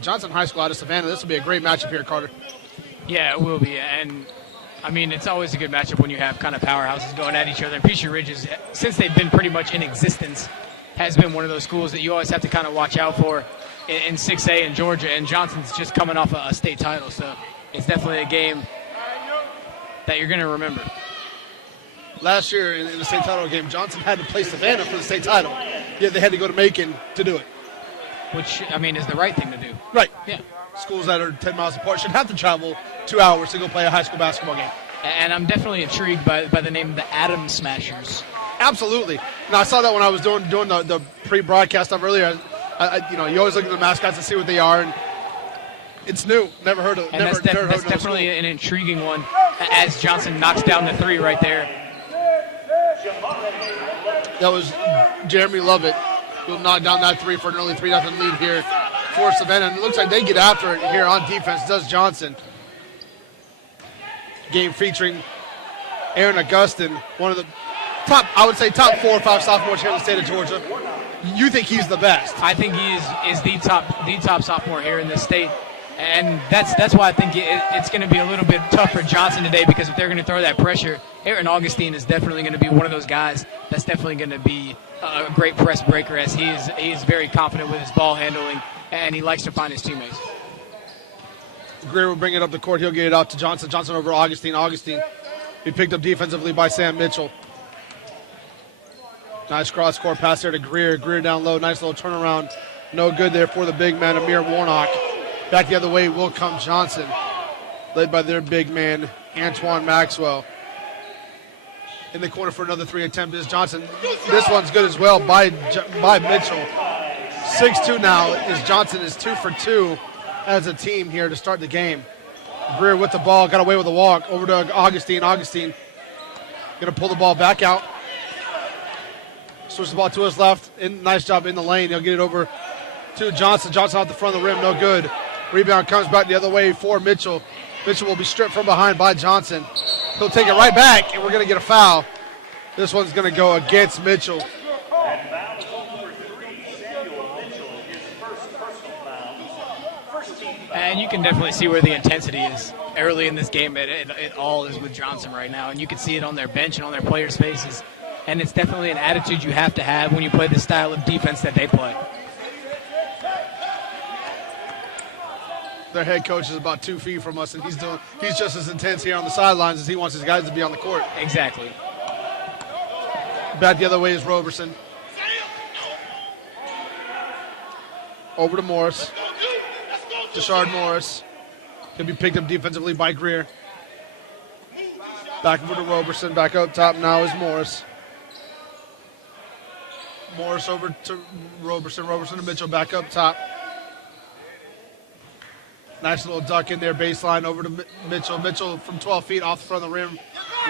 Johnson High School out of Savannah. This will be a great matchup here, Carter. Yeah, it will be. And, I mean, it's always a good matchup when you have kind of powerhouses going at each other. And Peachtree Ridge, since they've been pretty much in existence, has been one of those schools that you always have to kind of watch out for in 6A in Georgia. And Johnson's just coming off a state title, so it's definitely a game that you're going to remember. Last year in the state title game, Johnson had to play Savannah for the state title. Yet they had to go to Macon to do it. Which, I mean, is the right thing to do. Right. Yeah. Schools that are 10 miles apart should have to travel 2 hours to go play a high school basketball game. And I'm definitely intrigued by the name the Atom Smashers. Absolutely. Now, I saw that when I was doing the pre-broadcast stuff earlier. You always look at the mascots and see what they are, and it's new. Never heard of it. That's definitely an intriguing one as Johnson knocks down the three right there. That was Jeremy Lovett who knocked down that three for an early 3-0 lead here for Savannah. And it looks like they get after it here on defense, does Johnson. Game featuring Aaron Augustin, one of the top 4 or 5 sophomores here in the state of Georgia. You think he's the best? I think he is the top sophomore here in this state. And that's why I think it's going to be a little bit tough for Johnson today, because if they're going to throw that pressure, Aaron Augustine is definitely going to be one of those guys that's definitely going to be a great press breaker, as he is very confident with his ball handling, and he likes to find his teammates. Greer will bring it up the court. He'll get it out to Johnson. Johnson over Augustine. Augustine be picked up defensively by Sam Mitchell. Nice cross-court pass there to Greer. Greer down low. Nice little turnaround. No good there for the big man, Amir Warnock. Back the other way will come Johnson, led by their big man, Antoine Maxwell. In the corner for another 3 attempt is Johnson. This one's good as well by Mitchell. 6-2 now as Johnson is 2 for 2 as a team here to start the game. Greer with the ball, got away with a walk. Over to Augustine. Augustine going to pull the ball back out. Switch the ball to his left. Nice job in the lane. He'll get it over to Johnson. Johnson out the front of the rim, no good. Rebound comes back the other way for Mitchell. Mitchell will be stripped from behind by Johnson. He'll take it right back, and we're going to get a foul. This one's going to go against Mitchell. And you can definitely see where the intensity is early in this game. It all is with Johnson right now, and you can see it on their bench and on their players' faces. And it's definitely an attitude you have to have when you play the style of defense that they play. Their head coach is about 2 feet from us, and he's just as intense here on the sidelines as he wants his guys to be on the court. Exactly. Back the other way is Roberson. Over to Morris. Deshard Morris. Can be picked up defensively by Greer. Back over to Roberson. Back up top now is Morris. Morris over to Roberson. Roberson to Mitchell. Back up top. Nice little duck in there, baseline over to Mitchell. Mitchell from 12 feet off the front of the rim.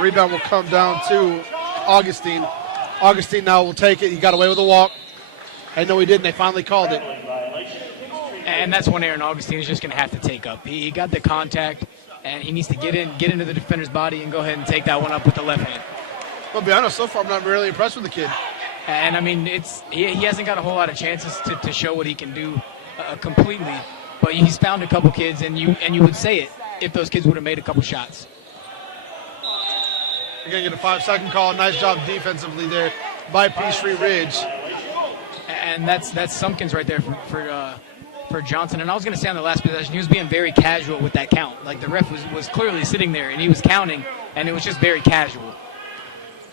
Rebound will come down to Augustine. Augustine now will take it. He got away with a walk. I know he didn't. They finally called it. And that's one Aaron Augustine is just going to have to take up. He got the contact, and he needs to get into the defender's body and go ahead and take that one up with the left hand. I'll be honest, so far I'm not really impressed with the kid. And, I mean, he hasn't got a whole lot of chances to show what he can do completely. But he's found a couple kids, and you would say it if those kids would have made a couple shots. You're going to get a 5-second call. Nice job defensively there by Peachtree Ridge. And that's Sumpkins right there for Johnson. And I was going to say on the last possession, he was being very casual with that count. Like the ref was clearly sitting there, and he was counting, and it was just very casual.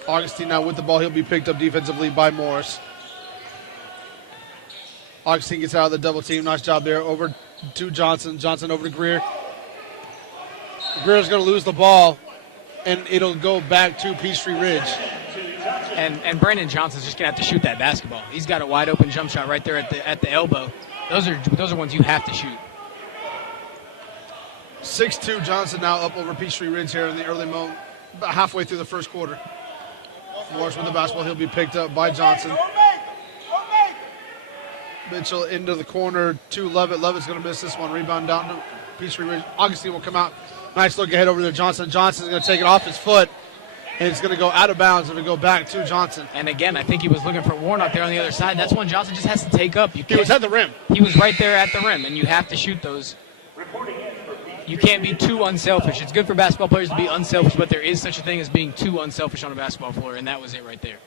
Augustine now with the ball. He'll be picked up defensively by Morris. Augustine gets out of the double team. Nice job there. Over to Johnson. Johnson over to Greer. Greer's going to lose the ball, and it'll go back to Peachtree Ridge. And Brandon Johnson's just going to have to shoot that basketball. He's got a wide open jump shot right there at the elbow. Those are ones you have to shoot. 6-2 Johnson now up over Peachtree Ridge here in the early moment, about halfway through the first quarter. Morris with the basketball. He'll be picked up by Johnson. Mitchell into the corner to Levitt. Levitt's going to miss this one. Rebound down to Peachtree Ridge. Augustine will come out. Nice look ahead over there. Johnson's going to take it off his foot. And it's going to go out of bounds and it'll go back to Johnson. And again, I think he was looking for Warnock there on the other side. That's when Johnson just has to take up. He was at the rim. He was right there at the rim, and you have to shoot those. You can't be too unselfish. It's good for basketball players to be unselfish, but there is such a thing as being too unselfish on a basketball floor, and that was it right there.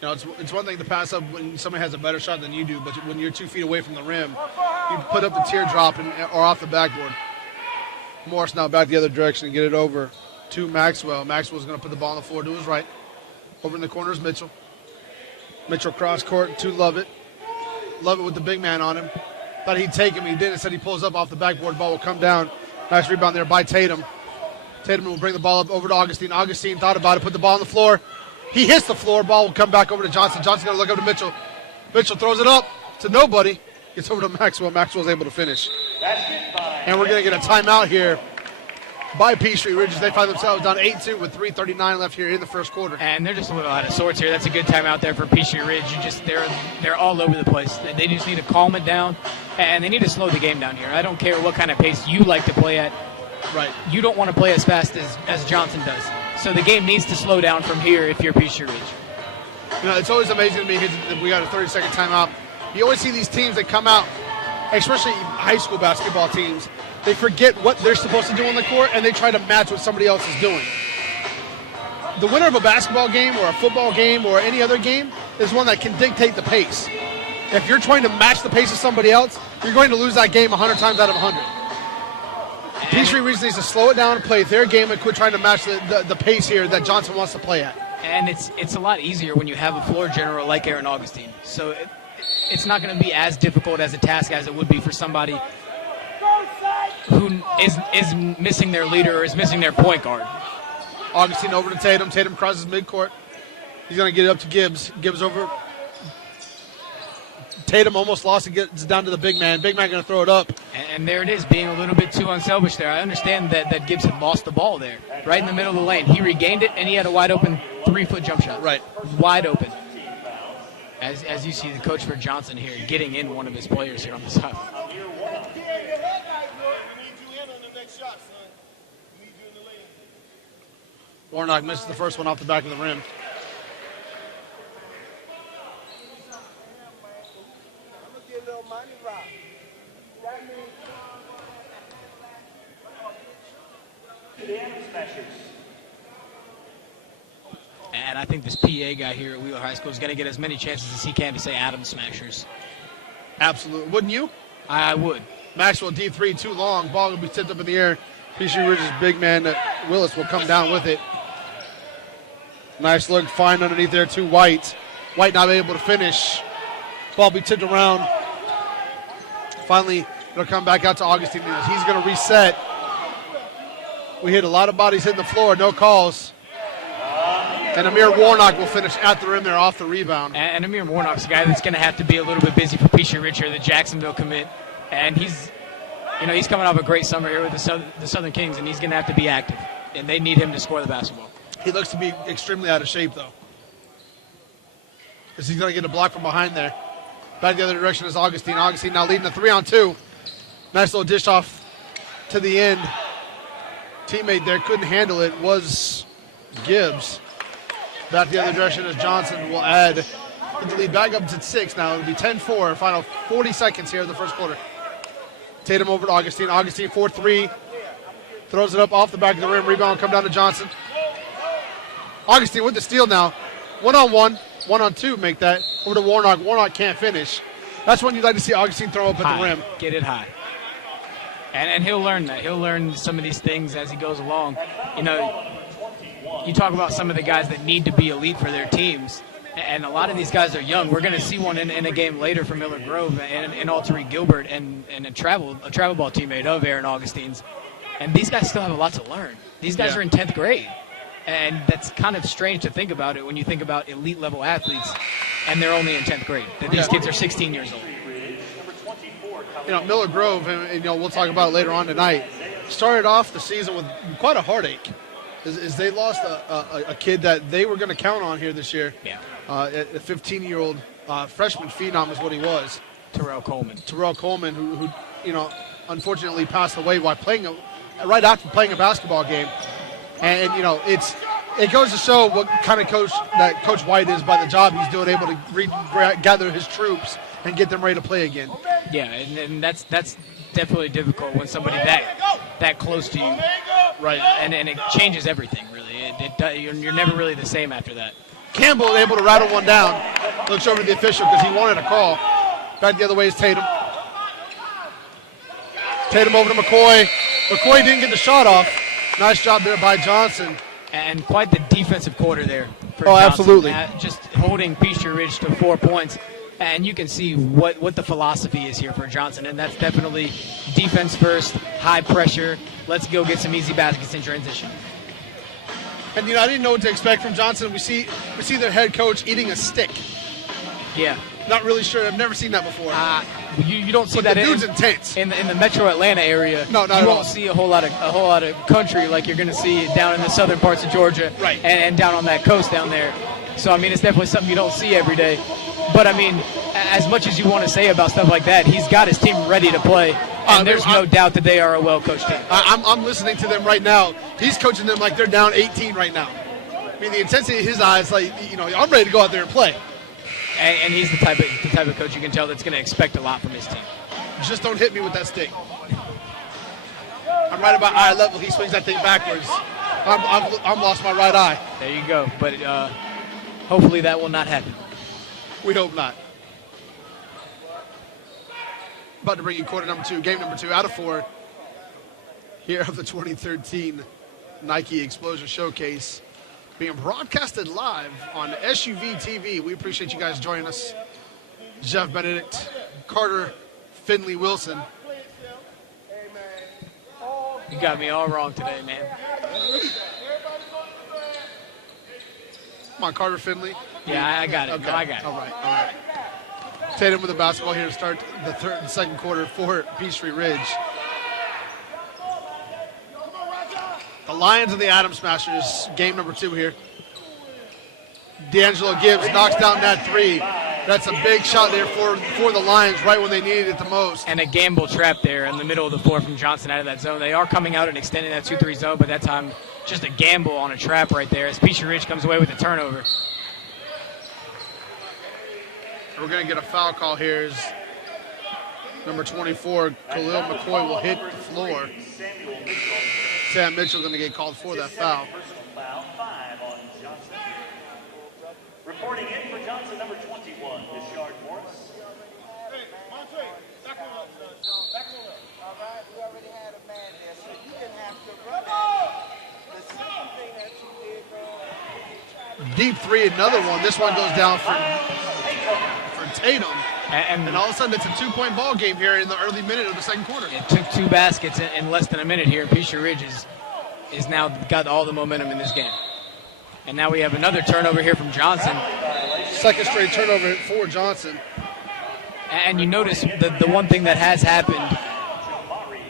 You know, it's one thing to pass up when somebody has a better shot than you do, but when you're 2 feet away from the rim, you put up the teardrop or off the backboard. Morris now back the other direction and get it over to Maxwell. Maxwell's going to put the ball on the floor to his right. Over in the corner is Mitchell. Mitchell cross court to Lovett. Lovett with the big man on him. Thought he'd take him. He didn't. Instead, he pulls up off the backboard. Ball will come down. Nice rebound there by Tatum. Tatum will bring the ball up over to Augustine. Augustine thought about it. Put the ball on the floor. He hits the floor. Ball will come back over to Johnson. Johnson's going to look up to Mitchell. Mitchell throws it up to nobody. Gets over to Maxwell. Maxwell's able to finish. And we're going to get a timeout here by Peachtree Ridges. They find themselves down 8-2 with 3:39 left here in the first quarter. And they're just a little out of sorts here. That's a good timeout there for Peachtree Ridge. They're all over the place. They just need to calm it down, and they need to slow the game down here. I don't care what kind of pace you like to play at. Right. You don't want to play as fast as Johnson does. So the game needs to slow down from here if you're Peachtree Ridge. You know, it's always amazing to me that we got a 30-second timeout. You always see these teams that come out, especially high school basketball teams, they forget what they're supposed to do on the court, and they try to match what somebody else is doing. The winner of a basketball game or a football game or any other game is one that can dictate the pace. If you're trying to match the pace of somebody else, you're going to lose that game 100 times out of 100. Peachtree Ridge needs to slow it down and play their game and quit trying to match the pace here that Johnson wants to play at. And it's a lot easier when you have a floor general like Aaron Augustine. So it's not going to be as difficult as a task as it would be for somebody who is missing their leader or is missing their point guard. Augustine over to Tatum. Tatum crosses midcourt. He's going to get it up to Gibbs. Gibbs over. Tatum almost lost and gets down to the big man. Big man going to throw it up. And there it is, being a little bit too unselfish there. I understand that Gibbs had lost the ball there, right in the middle of the lane. He regained it, and he had a wide-open 3-foot jump shot. Right. Wide open. As you see the coach for Johnson here getting in one of his players here on the side. Warnock misses the first one off the back of the rim. And I think this PA guy here at Wheeler High School is going to get as many chances as he can to say Adam Smashers. Absolutely. Wouldn't you? I would. Maxwell D3 too long. Ball will be tipped up in the air. Peachtree Ridge's big man Willis will come down with it. Nice look, fine underneath there to White. White not able to finish. Ball be tipped around. Finally, it'll come back out to Augustine. He's going to reset. We hit a lot of bodies hitting the floor, no calls. And Amir Warnock will finish at the rim there off the rebound. And Amir Warnock's a guy that's going to have to be a little bit busy for Peachtree Ridge here, the Jacksonville commit. And he's coming off a great summer here with the Southern Kings, and he's going to have to be active. And they need him to score the basketball. He looks to be extremely out of shape, though. Because he's going to get a block from behind there. Back the other direction is Augustine. Augustine now leading the 3-on-2. Nice little dish off to the end. Teammate there couldn't handle it. Was Gibbs. Back the other direction is Johnson. Will add the lead back up to 6 now. It'll be 10-4. Final 40 seconds here in the first quarter. Tatum over to Augustine. Augustine 4-3. Throws it up off the back of the rim. Rebound come down to Johnson. Augustine with the steal now. 1-on-1. 1-on-2 make that. Over to Warnock. Warnock can't finish. That's when you'd like to see Augustine throw up at the rim. Get it high. And he'll learn that. He'll learn some of these things as he goes along. You know, you talk about some of the guys that need to be elite for their teams. And a lot of these guys are young. We're going to see one in a game later from Miller Grove and Altery Gilbert and a travel ball teammate of Aaron Augustine's. And these guys still have a lot to learn. These guys are in 10th grade. And that's kind of strange to think about it when you think about elite level athletes and they're only in 10th grade. That these kids are 16 years old. You know, Miller Grove, and you know, we'll talk about it later on tonight, started off the season with quite a heartache. Is they lost a kid that they were going to count on here this year. Yeah. A 15-year-old freshman phenom is what he was. Terrell Coleman, who you know, unfortunately passed away while right after playing a basketball game. And you know, it's it goes to show what kind of coach that Coach White is by the job he's doing, able to gather his troops and get them ready to play again. Yeah, and that's definitely difficult when somebody that close to you, right? And it changes everything, really. You're never really the same after that. Campbell able to rattle one down. Looks over to the official because he wanted a call. Back the other way is Tatum. Tatum over to McCoy. McCoy didn't get the shot off. Nice job there by Johnson. And quite the defensive quarter there for Johnson. Absolutely. Just holding Peachtree Ridge to 4 points. And you can see what the philosophy is here for Johnson. And that's definitely defense first, high pressure. Let's go get some easy baskets in transition. And, I didn't know what to expect from Johnson. We see their head coach eating a stick. Yeah. Not really sure. I've never seen that before. You don't see but that the dude's intense. in the Metro Atlanta area. No, not you at all. won't see a whole lot of country like you're going to see down in the southern parts of Georgia, right? And down on that coast down there. So I mean, it's definitely something you don't see every day. But I mean, as much as you want to say about stuff like that, he's got his team ready to play, and there's no doubt that they are a well-coached team. I'm listening to them right now. He's coaching them like they're down 18 right now. I mean, the intensity in his eyes, like I'm ready to go out there and play. And he's the type of coach you can tell that's going to expect a lot from his team. Just don't hit me with that stick. I'm right about eye level. He swings that thing backwards. I'm lost my right eye. There you go. But hopefully that will not happen. We hope not. About to bring you quarter number 2, game number 2 out of 4 here of the 2013 Nike Explosion Showcase, being broadcasted live on SUV TV. We appreciate you guys joining us. Jeff Benedict, Carter Finley Wilson. You got me all wrong today, man. Come on, Carter Finley. Yeah, I got it. Okay. No, I got it. All right. Tatum with the basketball here to start the third and second quarter for Peachtree Ridge. The Lions and the Atom Smashers, game number 2 here. D'Angelo Gibbs knocks down that 3. That's a big shot there for the Lions right when they needed it the most. And a gamble trap there in the middle of the floor from Johnson out of that zone. They are coming out and extending that 2-3 zone, but that time just a gamble on a trap right there as Peachtree Ridge comes away with a turnover. We're going to get a foul call here as number 24, Khalil McCoy, will hit the floor. Sam Mitchell going to get called for that foul. Reporting in for Johnson, number 21, Richard Morris. All right, we already had a man there, so you didn't have to run out. The second thing that you did, bro, Deep 3, another one. This one goes down for Tatum. And all of a sudden, it's a 2-point ball game here in the early minute of the second quarter. It took 2 baskets in less than a minute here. Peachtree Ridge is now got all the momentum in this game. And now we have another turnover here from Johnson. Second straight turnover for Johnson. And you notice the one thing that has happened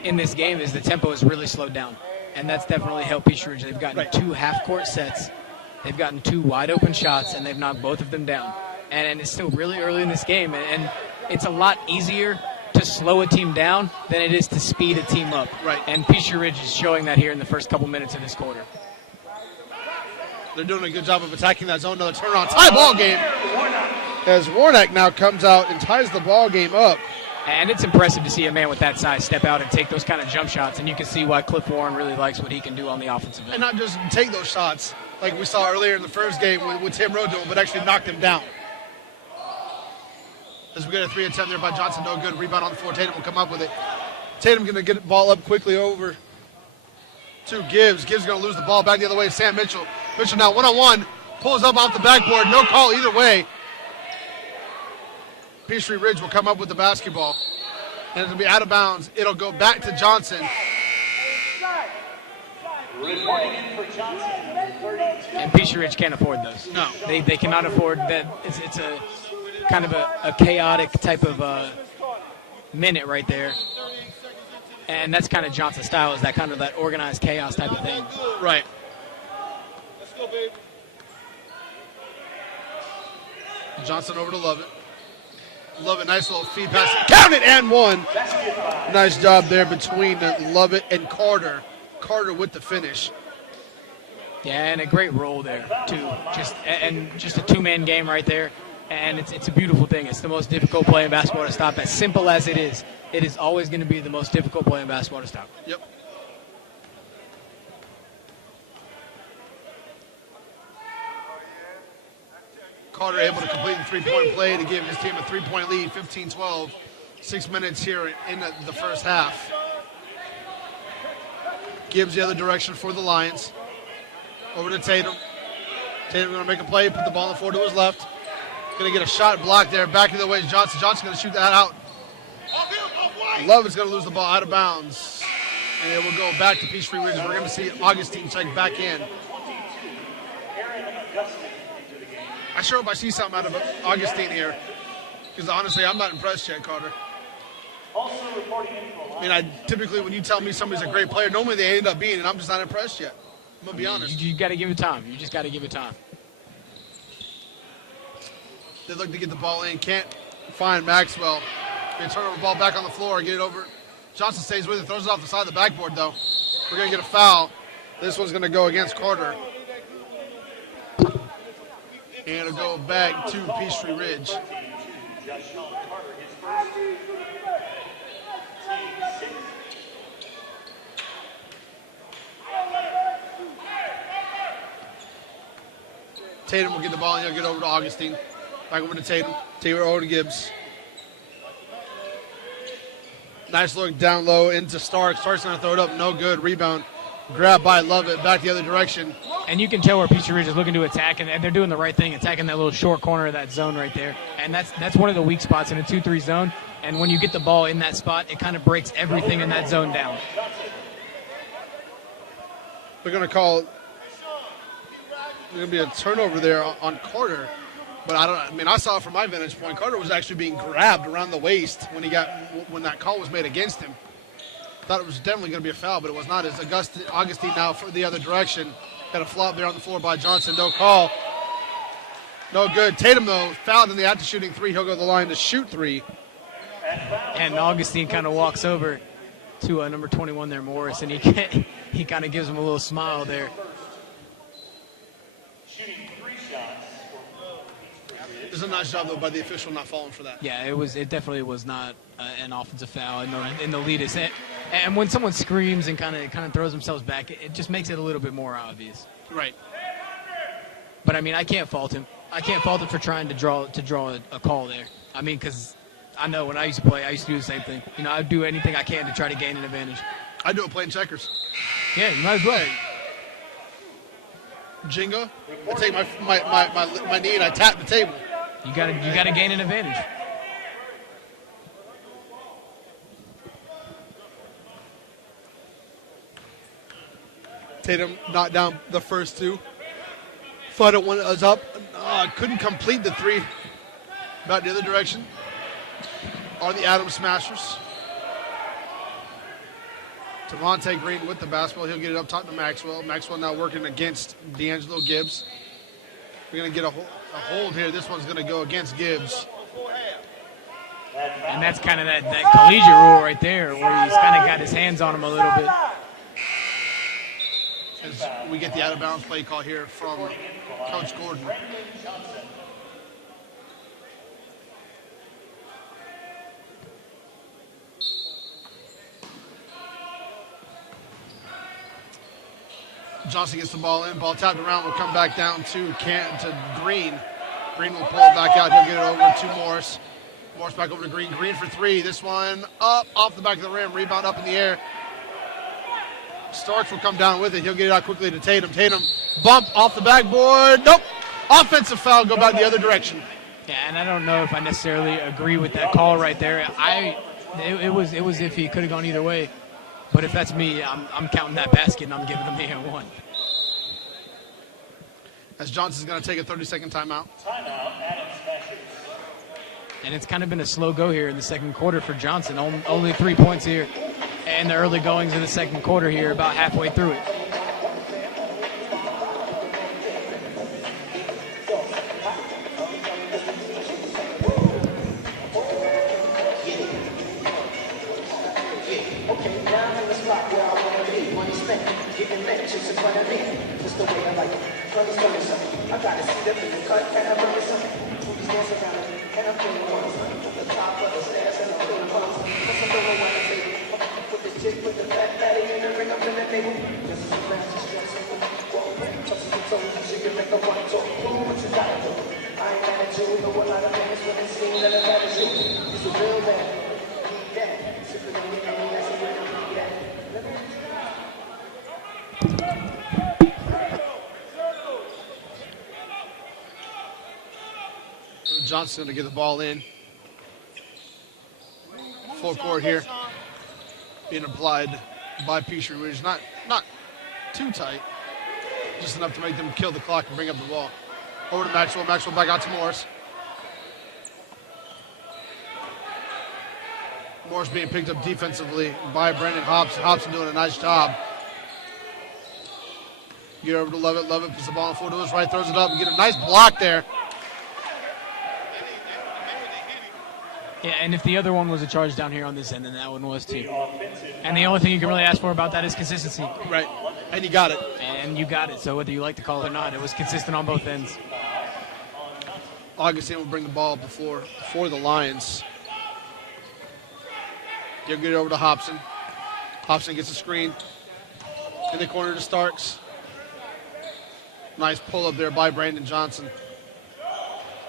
in this game is the tempo has really slowed down. And that's definitely helped Peachtree Ridge. They've gotten 2 half-court sets. They've gotten 2 wide-open shots, and they've knocked both of them down. And it's still really early in this game. And it's a lot easier to slow a team down than it is to speed a team up. Right. And Peachtree Ridge is showing that here in the first couple minutes of this quarter. They're doing a good job of attacking that zone. Another turnaround. Tie ball game. As Warnock now comes out and ties the ball game up. And it's impressive to see a man with that size step out and take those kind of jump shots. And you can see why Cliff Warren really likes what he can do on the offensive end. And not just take those shots like we saw earlier in the first game with Tim Rowe doing, but actually knock them down. As we get a 3 attempt there by Johnson, no good. Rebound on the floor. Tatum will come up with it. Tatum going to get the ball up quickly over to Gibbs. Gibbs going to lose the ball back the other way. Sam Mitchell. Mitchell now one-on-one. Pulls up off the backboard. No call either way. Peachtree Ridge will come up with the basketball. And it'll be out of bounds. It'll go back to Johnson. Reporting in for Johnson, 32. And Peachtree Ridge can't afford those. No. They cannot afford that. It's a kind of a chaotic type of minute right there. And that's kind of Johnson's style, is that kind of that organized chaos type of thing. Right. let's go, baby. Johnson over to Lovett. Lovett, nice little feed pass. Count it, and one. Nice job there between Lovett and Carter. Carter with the finish. Yeah, and a great role there too. Just a two-man game right there, and it's a beautiful thing. It's the most difficult play in basketball to stop. As simple as it is always going to be the most difficult play in basketball to stop. Yep. Carter able to complete the three-point play to give his team a three-point lead, 15-12. 6 minutes here in the first half. Gibbs the other direction for the Lions. Over to Tatum. Tatum going to make a play, put the ball on the floor to his left. Going to get a shot blocked there. Back of the way, Johnson. Johnson going to shoot that out. Love is going to lose the ball out of bounds. And it will go back to Peachtree Ridge. We're going to see Augustine check back in. I sure hope I see something out of Augustine here. Because honestly, I'm not impressed yet, Carter. I mean, typically when you tell me somebody's a great player, normally they end up being, and I'm just not impressed yet. I'm going to be honest. You got to give it time. You just got to give it time. They look to get the ball in. Can't find Maxwell. They turn over the ball back on the floor, get it over. Johnson stays with it, throws it off the side of the backboard, though. We're going to get a foul. This one's going to go against Carter. And it'll go back to Peachtree Ridge. Tatum will get the ball and he'll get over to Augustine. Back over to Tatum. Tatum over to Gibbs. Nice look down low into Stark. Stark's going to throw it up. No good. Rebound. Grab by Lovett. Back the other direction. And you can tell where Peachtree Ridge is looking to attack, and they're doing the right thing, attacking that little short corner of that zone right there. And that's one of the weak spots in a 2-3 zone. And when you get the ball in that spot, it kind of breaks everything in that zone down. They're going to call it. There's going to be a turnover there on Carter. But I saw it from my vantage point. Carter was actually being grabbed around the waist when that call was made against him. Thought it was definitely going to be a foul, but it was not. It's Augustine now for the other direction. Got a flop there on the floor by Johnson. No call. No good. Tatum, though, fouled in the act of shooting three. He'll go to the line to shoot three. And Augustine kind of walks over to number 21 there, Morris, and he kind of gives him a little smile there. It's a nice job, though, by the official not falling for that. Yeah, it definitely was not an offensive foul in the lead. And when someone screams and kind of throws themselves back, it just makes it a little bit more obvious. Right. But I mean, I can't fault him. I can't fault him for trying to draw a call there. I mean, because I know when I used to play, I used to do the same thing. You know, I'd do anything I can to try to gain an advantage. I do it playing checkers. Yeah, you might as well. Jenga. I take my knee and I tap the table. You gotta gain an advantage. Tatum knocked down the first two. Thought it was up. Couldn't complete the three. About the other direction are the Adams Smashers. Devontae Green with the basketball. He'll get it up top to Maxwell. Maxwell now working against D'Angelo Gibbs. We're going to get a hold here. This one's going to go against Gibbs. And that's kind of that collegiate rule right there where he's kind of got his hands on him a little bit. As we get the out-of-bounds play call here from Coach Gordon. Johnson gets the ball in. Ball tapped around. Will come back down to Green. Green will pull it back out. He'll get it over to Morris. Morris back over to Green. Green for three. This one up off the back of the rim. Rebound up in the air. Starks will come down with it. He'll get it out quickly to Tatum. Tatum bump off the backboard. Nope. Offensive foul. Go back the other direction. Yeah, and I don't know if I necessarily agree with that call right there. It was iffy. It could have gone either way. But if that's me, I'm counting that basket and I'm giving them the and one. As Johnson's going to take a 30-second timeout. And it's kind of been a slow go here in the second quarter for Johnson. Only 3 points here in the early goings of the second quarter here, about halfway through it. Okay, now I'm in the spot where I wanna be. Money spent, getting rich, it's in front of me. Just the way I like it. Let me tell you something. I gotta see them in the cut, and I'm really something. Trudy's dancing around it, and I'm feeling ones. At the top of the stairs, and I'm feeling ones. What's the door when I say, put the chick with the fat fatty in the ring up in the table. This is a master stress. Whoa, touches the toes, you can make a one talk. What you gotta do? I ain't mad at you, know a lot of things when it's seen that I'm mad at you. It's a real man. Need that. Sipping on your name, that's a real need that. Johnson to get the ball in. Full court here. Being applied by Peachtree, which is not too tight. Just enough to make them kill the clock and bring up the ball. Over to Maxwell. Maxwell back out to Morris. Morris being picked up defensively by Brandon Hobson. Hobson doing a nice job. Get over to Lovett. Lovett puts the ball on the floor to his right, throws it up and get a nice block there. Yeah, and if the other one was a charge down here on this end, then that one was too. And the only thing you can really ask for about that is consistency. Right. And you got it. And you got it. So whether you like to call it or not, it was consistent on both ends. Augustine will bring the ball up the floor for the Lions. They'll get it over to Hobson. Hobson gets a screen. In the corner to Starks. Nice pull up there by Brandon Johnson.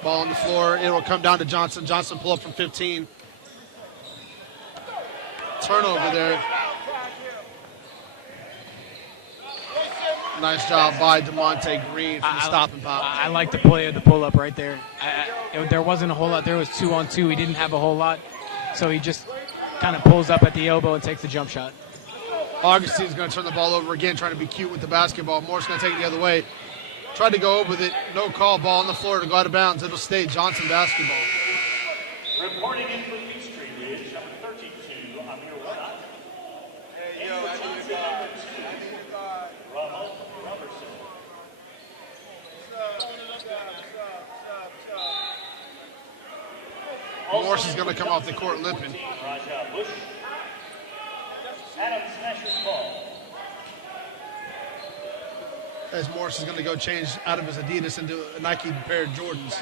Ball on the floor. It will come down to Johnson. Johnson pull up from 15. Turnover there. Nice job by DeMonte Green from the stop and pop. I like the play of the pull up right there. There wasn't a whole lot. There was 2-on-2. He didn't have a whole lot. So he just kind of pulls up at the elbow and takes the jump shot. Augustine's going to turn the ball over again, trying to be cute with the basketball. Morris going to take it the other way. Tried to go over with it. No call. Ball on the floor to go out of bounds. It'll stay Johnson basketball. Reporting in for Peachtree Ridge, number 32, Amir Warnock. Hey, yo, And for I need Johnson, a guard. number 2, Ramon Robertson. Morris is going to come off the court limping. Raja Bush. Adam Smasher's ball. As Morris is going to go change out of his Adidas into a Nike pair of Jordans.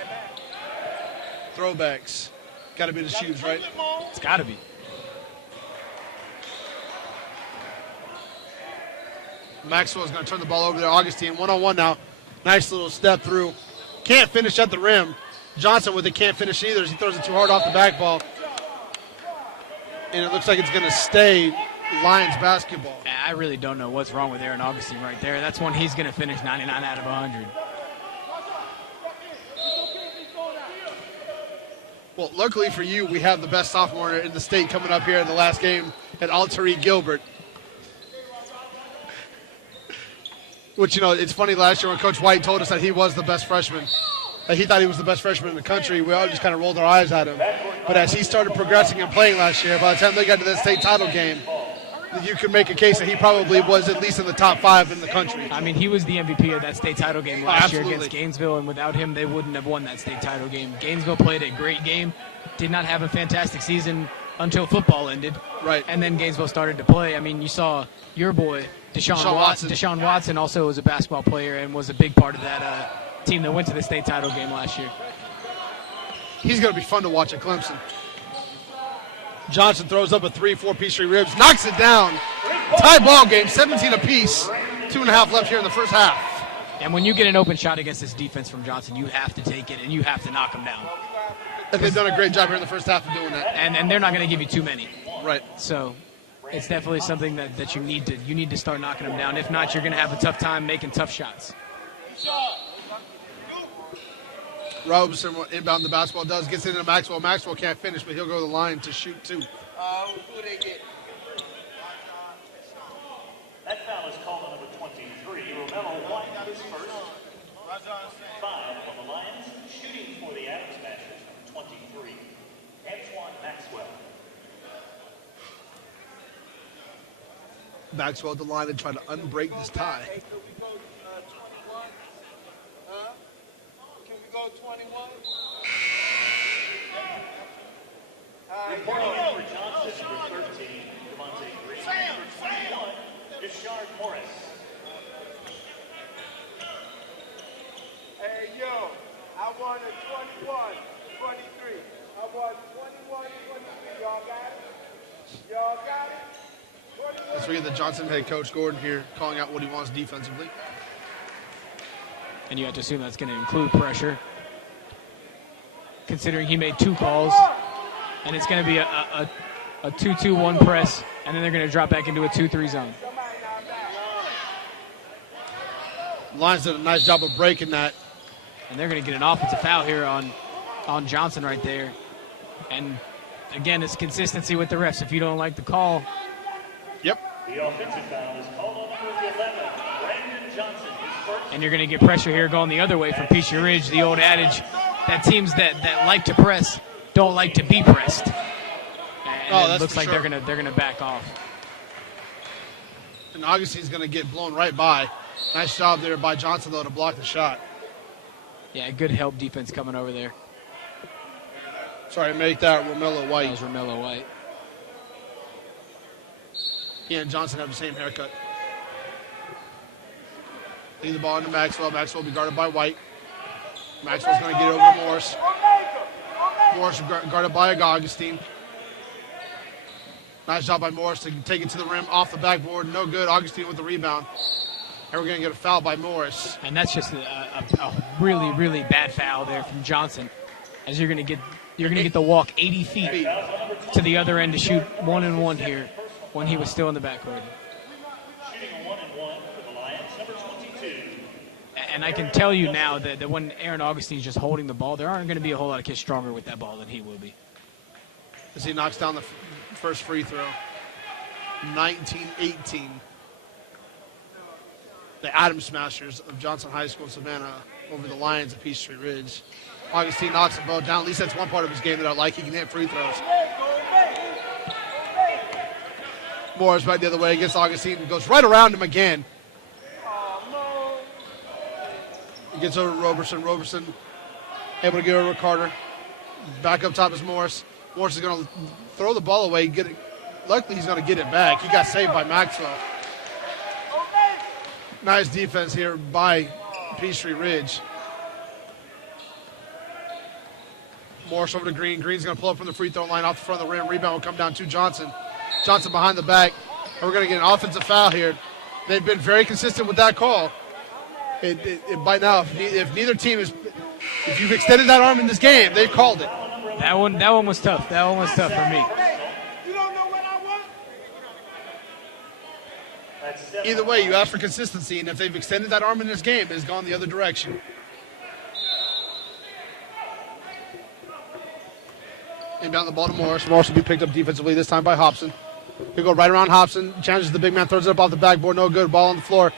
Throwbacks. Got to be the shoes, right? It's got to be. Maxwell's going to turn the ball over there. Augustine, one-on-one now. Nice little step through. Can't finish at the rim. Johnson with it can't finish either as he throws it too hard off the back ball. And it looks like it's going to stay Lions basketball. I really don't know what's wrong with Aaron Augustine right there. That's one he's going to finish 99 out of 100. Well, luckily for you, we have the best sophomore in the state coming up here in the last game at Altery Gilbert. Which, you know, it's funny, last year when Coach White told us that he was the best freshman, that he thought he was the best freshman in the country, we all just kind of rolled our eyes at him. But as he started progressing and playing last year, by the time they got to that state title game, you could make a case that he probably was at least in the top 5 in the country. I mean, he was the MVP of that state title game last year Absolutely. against Gainesville, and without him, they wouldn't have won that state title game. Gainesville played a great game, did not have a fantastic season until football ended. Right. And then Gainesville started to play. I mean, you saw your boy, Deshaun Watson. Deshaun Watson also was a basketball player and was a big part of that team that went to the state title game last year. He's going to be fun to watch at Clemson. Johnson throws up a 3-4 Peachtree Ribs, knocks it down. Tie ball game, 17 apiece. 2.5 left here in the first half. And when you get an open shot against this defense from Johnson, you have to take it and you have to knock him down. And they've done a great job here in the first half of doing that. And they're not going to give you too many. Right. So it's definitely something that you need to start knocking them down. If not, you're going to have a tough time making tough shots. Robinson will inbound the basketball, gets it into Maxwell. Maxwell can't finish, but he'll go to the line to shoot 2. Who they get? That foul is called on number 23. Romello White is first. 5 on the Lions. Shooting for the Adams Smashers, number 23. Antoine Maxwell. Maxwell at the line and try to unbreak this tie. Hey, can we go 21? Huh? Can we go 21? Reporting in for Johnson, number 13, Devontae Green. Mark Morris. Hey, yo, I won a 21-23. I won 21-23. Y'all got it? Y'all got it? Let's read the Johnson head coach Gordon here calling out what he wants defensively. And you have to assume that's going to include pressure, considering he made 2 calls. And it's going to be a 2-2-1 press, and then they're going to drop back into a 2-3 zone. Lions did a nice job of breaking that. And they're going to get an offensive foul here on Johnson right there. And again, it's consistency with the refs. If you don't like the call. Yep. The offensive foul is called on number 11, Brandon Johnson. His first. And you're going to get pressure here going the other way from Peachtree Ridge. The old adage that teams that like to press don't like to be pressed. And it looks like sure. they're gonna back off. And Augustine's going to get blown right by. Nice job there by Johnson, though, to block the shot. Yeah, good help defense coming over there. Sorry, make that Romello That White. was Romello White. He and Johnson have the same haircut. Lead the ball into Maxwell. Maxwell will be guarded by White. Maxwell's going to get it over to Morris. Morris guarded by Augustine. Nice job by Morris to take it to the rim off the backboard. No good. Augustine with the rebound. And we're going to get a foul by Morris. And that's just a really, really bad foul there from Johnson. As you're going to get the walk 80 feet to the other end to shoot 1-and-1 here when he was still in the backcourt. Shooting a 1-and-1 for the Lions, number 22. And I can tell you now that when Aaron Augustine's just holding the ball, there aren't going to be a whole lot of kids stronger with that ball than he will be. As he knocks down the first free throw. 19-18. The Adams Smashers of Johnson High School in Savannah over the Lions of Peachtree Ridge. Augustine knocks them both down. At least that's one part of his game that I like. He can hit free throws. Morris back the other way against Augustine. Goes right around him again. He gets over to Roberson. Roberson able to get over to Carter. Back up top is Morris. Morris is going to throw the ball away. Get it. Luckily, he's going to get it back. He got saved by Maxwell. Nice defense here by Peachtree Ridge. Morris over to Green. Green's going to pull up from the free throw line off the front of the rim. Rebound will come down to Johnson. Johnson behind the back. And we're going to get an offensive foul here. They've been very consistent with that call. By now, if neither team is, if you've extended that arm in this game, they've called it. That one was tough. That one was tough for me. You don't know what I want? Either way, you ask for consistency, and if they've extended that arm in this game, it's gone the other direction. Inbound the ball to Morris. Morris will be picked up defensively, this time by Hobson. He'll go right around Hobson. Challenges the big man, throws it up off the backboard. No good. Ball on the floor.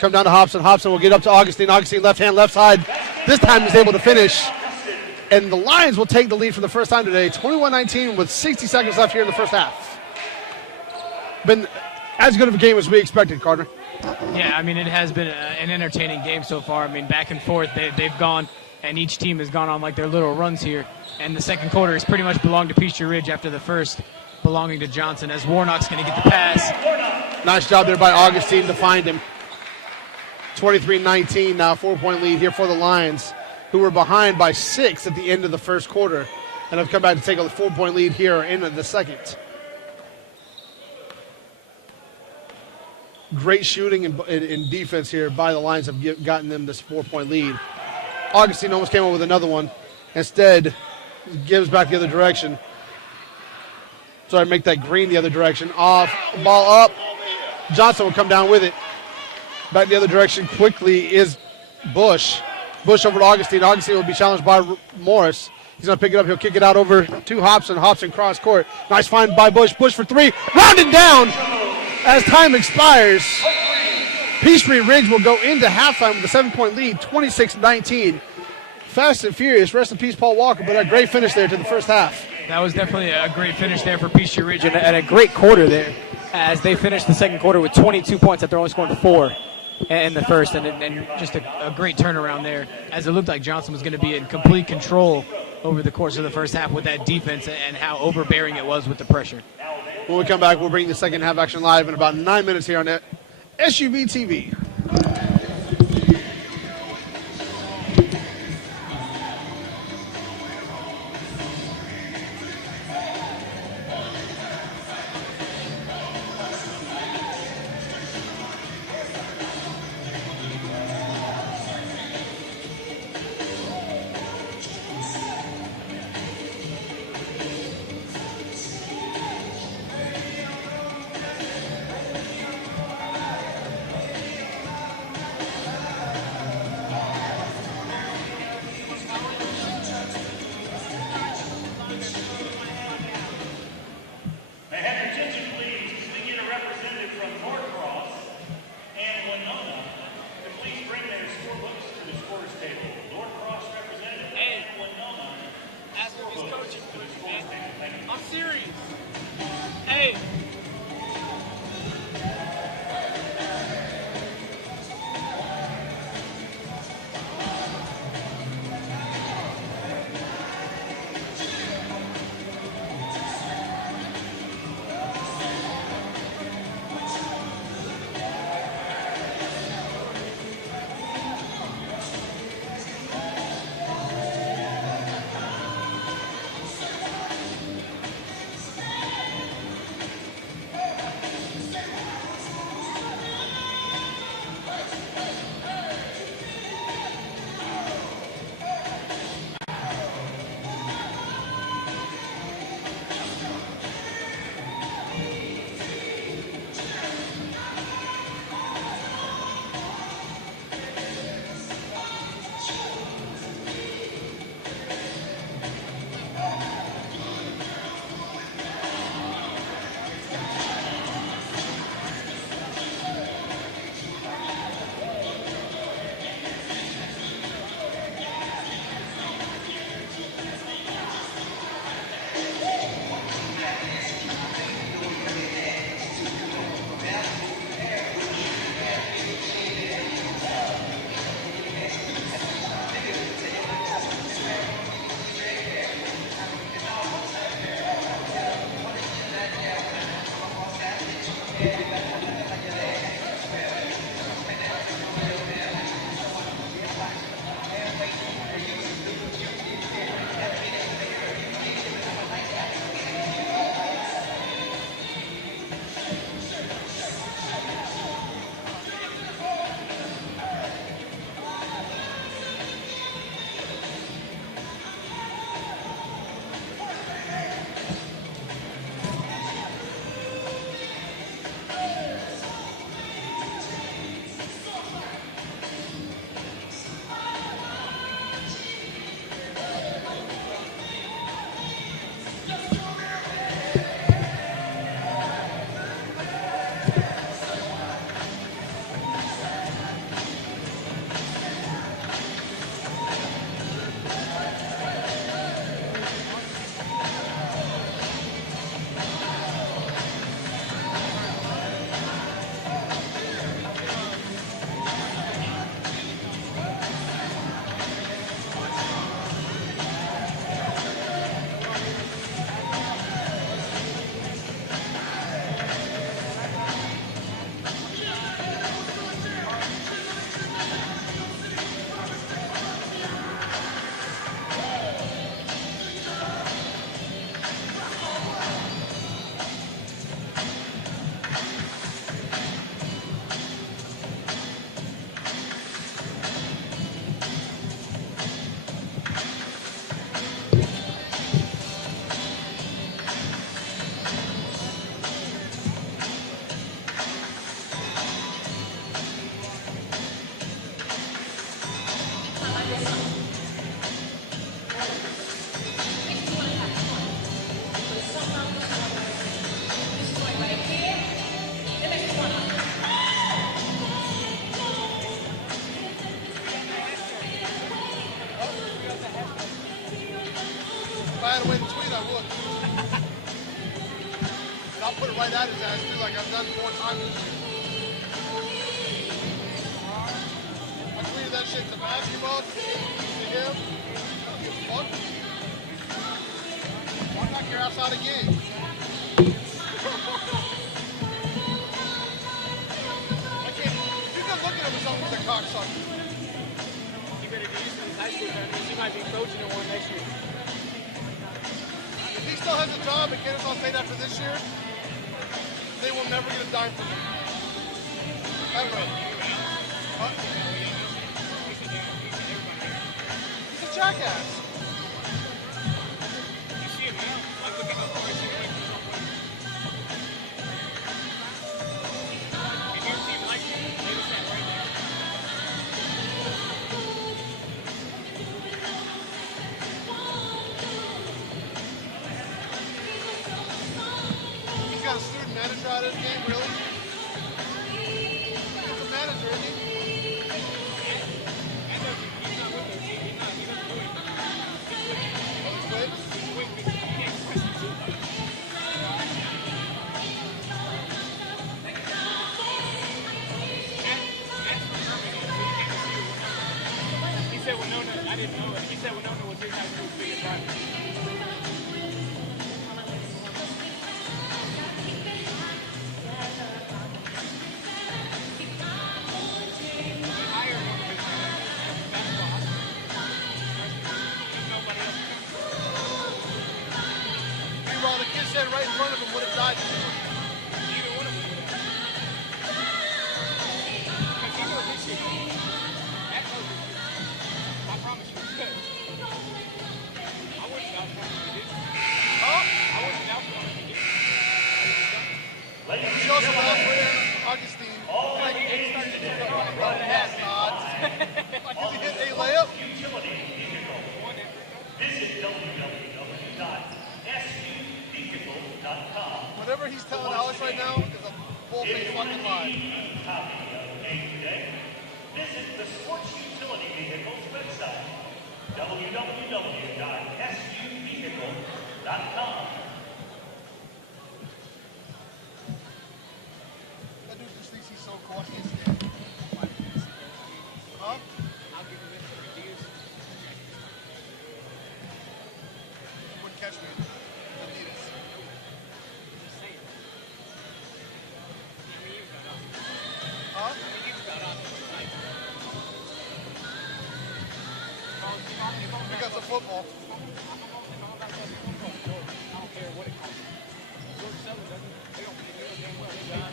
Come down to Hobson. Hobson will get up to Augustine. Augustine left hand, left side. This time he's able to finish. And the Lions will take the lead for the first time today, 21-19 with 60 seconds left here in the first half. Been as good of a game as we expected, Carter. Yeah, I mean, it has been an entertaining game so far. I mean, back and forth, they've gone, and each team has gone on like their little runs here. And the second quarter has pretty much belonged to Peachtree Ridge after the first belonging to Johnson, as Warnock's going to get the pass. Nice job there by Augustine to find him. 23-19 now, 4-point lead here for the Lions, who were behind by 6 at the end of the first quarter and have come back to take a 4-point lead here in the second. Great shooting and defense here by the Lions have gotten them this 4-point lead. Augustine almost came up with another one. Instead, gives back the other direction. Sorry, make that Green the other direction. Off, ball up. Johnson will come down with it. Back the other direction quickly is Bush. Bush over to Augustine. Augustine will be challenged by Morris. He's going to pick it up. He'll kick it out over to Hobson. Hobson cross court. Nice find by Bush. Bush for 3. Rounded down as time expires. Peachtree Ridge will go into halftime with a 7-point lead, 26-19. Fast and furious. Rest in peace, Paul Walker, but a great finish there to the first half. That was definitely a great finish there for Peachtree Ridge and a great quarter there as they finished the second quarter with 22 points after only scoring 4 in the first, and just a great turnaround there as it looked like Johnson was going to be in complete control over the course of the first half with that defense and how overbearing it was with the pressure. When we come back, we'll bring the second half action live in about 9 minutes here on SUV TV. May I have your attention, please, as we get a representative from Norcross and Winona to please bring their scorebooks to the scorers table. Norcross representative and Winona scorebooks to the scorers table. Thank you. I'm serious. Hey. If I had a way to tweet, I would. And I'll put it right at his ass, too, like I've done 4 times this year. I tweeted that shit to basketball, to him. I don't give a fuck. Why not care outside the game? I cocksucker. You better get used to these high school tournaments. You might be coaching in one next year. If he still has a job at Kennesaw State after this year, they will never get a dime from him. Ever. Huh? He's a jackass. You see him now? Like, look at the boys. If your team likes you, notice that right there. He's got a student manager out of his game, really? He's a manager, isn't he? He's not with their team. He doesn't do it. Oh, he quit? He said Winona, I didn't know it. He said Winona was his high school's biggest rival. Meanwhile, the kid standing right in front of him would have died. Neither one of them would have. Because he knows his shit. That knows his shit. I promise you. I wouldn't vouch for him if he didn't. Huh? I wouldn't vouch for him if he didn't. He also lost for Augustine. Like, he started to turn around and run the ass odds. Like, if he hit a layup. Visit www.suvehicle.com. Whatever he's telling Alex right now is a bull-faced fucking lie. Copy of the game today. Visit the Sports Utility Vehicles website, www.suvehicle.com. That dude just thinks he's so cool. I can't stand him. Huh? I'll give him this for ideas. He wouldn't catch me. Adidas. Just saying. How many years got off? Huh? How many years got off? Because of football. I don't care what it costs. George Southern doesn't. They don't pay their damn well. They got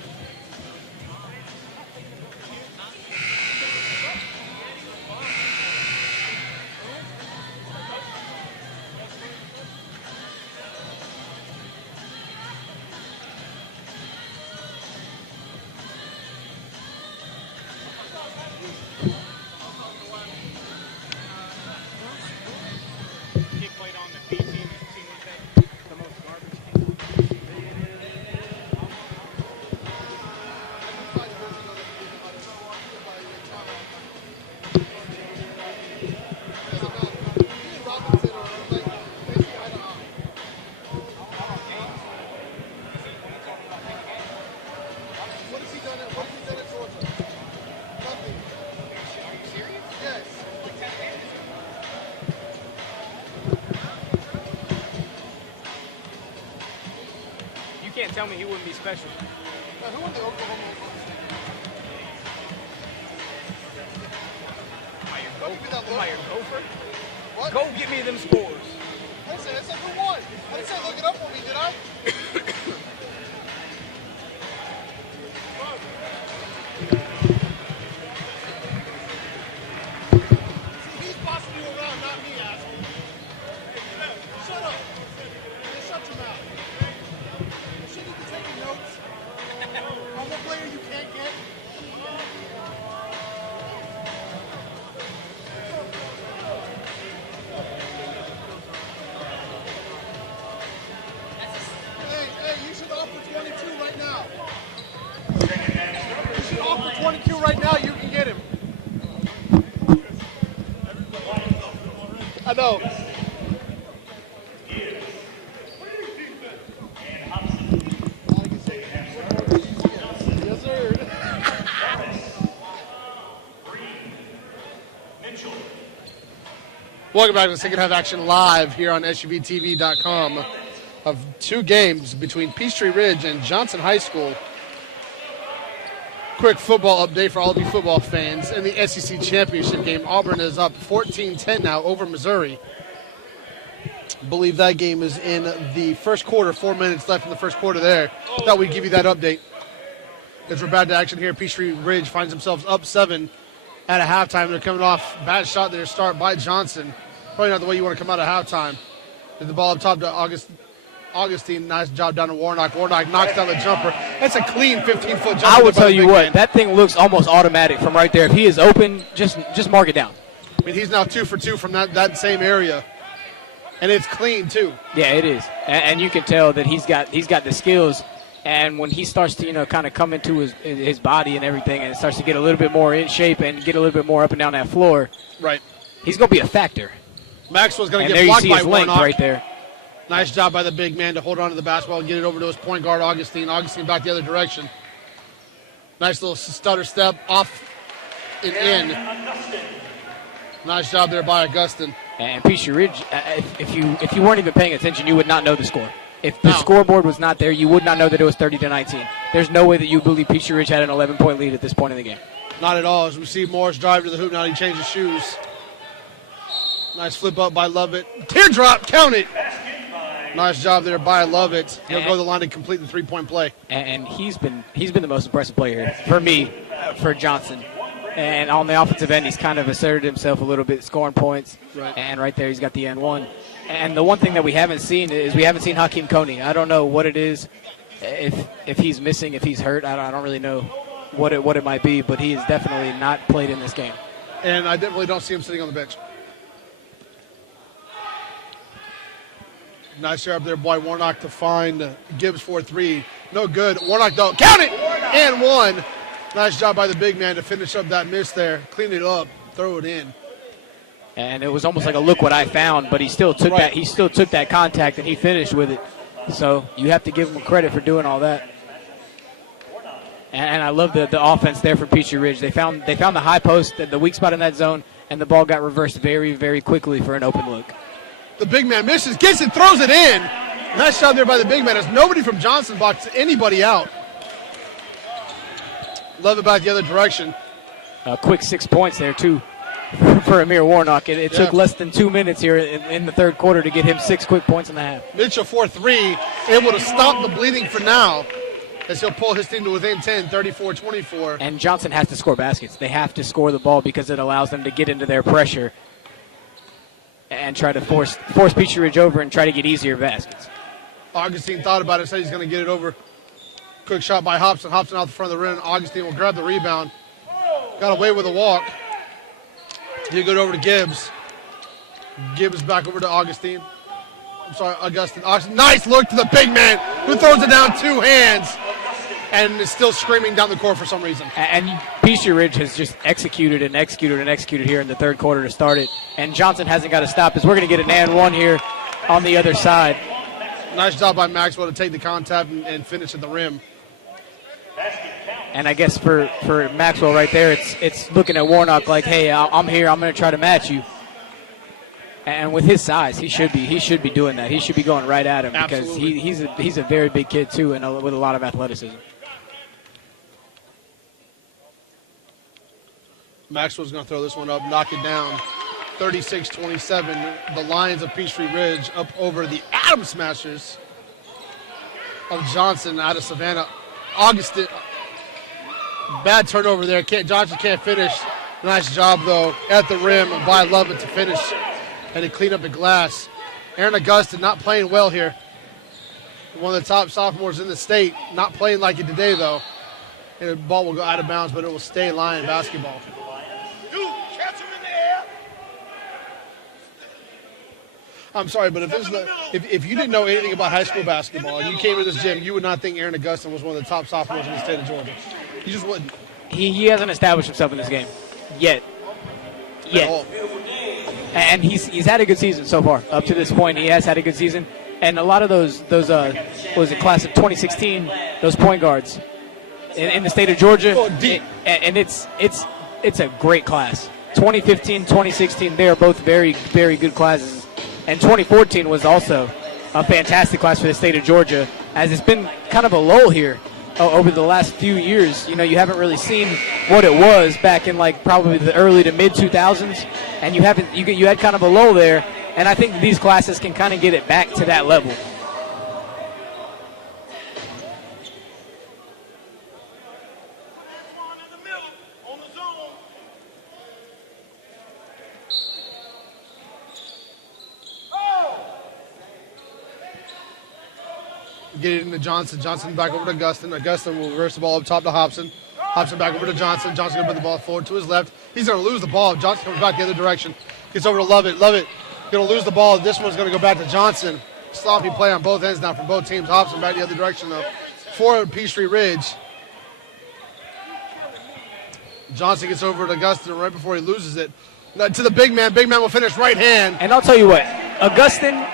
he played on the B team. His team was the most garbage team. What has he done at Georgia? Nothing. Are you serious? Yes. You can't tell me he wouldn't be special. Now, who won the Oklahoma? Am I your gopher? What? Go get me them scores. I said who won? I didn't say look it up for me, did I? See, he's bossing you around, not me, asshole. Hey, shut up. Hey, shut your mouth. You shouldn't be taking notes on what player you can't get. Hey, you should offer 22 right now. You should offer 22 right now. You can get him. I know. Yes, sir. Welcome back to the second half action live here on SUVTV.com of two games between Peachtree Ridge and Johnson High School. Quick football update for all of you football fans. In the SEC championship game, Auburn is up 14-10 now over Missouri. I believe that game is in the first quarter. 4 minutes left in the first quarter there. Thought we'd give you that update. As we're back to action here, Peachtree Ridge finds themselves up 7 at a halftime. They're coming off bad shot there to start by Johnson. Probably not the way you want to come out at halftime. Get the ball up top to Augustine. Nice job down to Warnock. Warnock knocks down the jumper. That's a clean 15-foot jumper. I will tell you what, that thing looks almost automatic from right there. If he is open, just mark it down. I mean, he's now 2 for 2 from that same area. And it's clean, too. Yeah, it is. And you can tell that he's got the skills. And when he starts to, kind of come into his body and everything, and it starts to get a little bit more in shape and get a little bit more up and down that floor, right, he's going to be a factor. Maxwell's going to get blocked by Warnock right there. Nice job by the big man to hold on to the basketball and get it over to his point guard, Augustine. Augustine back the other direction. Nice little stutter step off and in. Nice job there by Augustine. And Peachtree Ridge, if you weren't even paying attention, you would not know the score. If the scoreboard was not there, you would not know that it was 30-19. There's no way that you believe Peachtree Ridge had an 11-point lead at this point in the game. Not at all. As we see Morris drive to the hoop, now he changes shoes. Nice flip up by Lovett. Teardrop, count it. Nice job there by Lovett. He'll go to the line and complete the three-point play. And he's been the most impressive player here for me, for Johnson. And on the offensive end, he's kind of asserted himself a little bit, scoring points. Right. And right there, he's got the N1. And the one thing that we haven't seen is we haven't seen Hakeem Coney. I don't know what it is, if he's missing, if he's hurt. I don't really know what it might be, but he has definitely not played in this game. And I definitely don't see him sitting on the bench. Nice job there by Warnock to find Gibbs for 3. No good. Warnock, though. Count it! And 1. Nice job by the big man to finish up that miss there. Clean it up. Throw it in. And it was almost like a look what I found, but he still took that. He still took that contact and he finished with it. So you have to give him credit for doing all that. And I love the offense there from Peachtree Ridge. They found the high post, the weak spot in that zone, and the ball got reversed very, very quickly for an open look. The big man misses, gets it, throws it in. Nice job there by the big man as nobody from Johnson blocks anybody out. Love it back the other direction. A quick 6 points there, too, for Amir Warnock. It took less than 2 minutes here in the third quarter to get him 6 quick points in the half. Mitchell 4-3, able to stop the bleeding for now as he'll pull his team to within 10, 34-24. And Johnson has to score baskets. They have to score the ball because it allows them to get into their pressure and try to force Peachtree Ridge over and try to get easier baskets. Augustine thought about it, said he's going to get it over. Quick shot by Hobson. Hobson out the front of the rim. Augustine will grab the rebound. Got away with a walk. He'll go over to Gibbs. Gibbs back over to Augustine. I'm sorry, Augustine. Nice look to the big man who throws it down 2 hands and is still screaming down the court for some reason. And Peachtree Ridge has just executed here in the third quarter to start it. And Johnson hasn't got to stop as we're going to get an and 1 here on the other side. Nice job by Maxwell to take the contact and finish at the rim. And I guess for Maxwell right there, it's looking at Warnock like, hey, I'm here. I'm going to try to match you. And with his size, he should be doing that. He should be going right at him. Absolutely. Because he's a very big kid too, and with a lot of athleticism. Maxwell's going to throw this one up, knock it down. 36-27. The Lions of Peachtree Ridge up over the Atom Smashers of Johnson out of Savannah. Augustine, bad turnover there. Johnson can't finish. Nice job, though, at the rim by Lovett to finish and to clean up the glass. Aaron Augustine not playing well here. One of the top sophomores in the state. Not playing like it today, though. And the ball will go out of bounds, but it will stay Lion basketball. Dude, catch him in the air. I'm sorry, but if you didn't know anything about high school basketball and you came to this gym, you would not think Aaron Augustine was one of the top sophomores in the state of Georgia. You just wouldn't. He hasn't established himself in this game yet. And he's had a good season so far. Up to this point, he has had a good season. And a lot of those what was it, class of 2016, those point guards in the state of Georgia, and it's a great class. 2015, 2016, they are both very, very good classes. And 2014 was also a fantastic class for the state of Georgia, as it's been kind of a lull here over the last few years. You haven't really seen what it was back in like probably the early to mid 2000s, and you had kind of a lull there. And I think these classes can kind of get it back to that level. Get it into Johnson. Johnson back over to Augustin. Augustin will reverse the ball up top to Hobson. Hobson back over to Johnson. Johnson going to put the ball forward to his left. He's going to lose the ball. Johnson comes back the other direction. Gets over to Lovett. Lovett going to lose the ball. This one's going to go back to Johnson. Sloppy play on both ends now from both teams. Hobson back the other direction, though, for Peachtree Ridge. Johnson gets over to Augustin right before he loses it. To the big man. Big man will finish right hand. And I'll tell you what, Augustin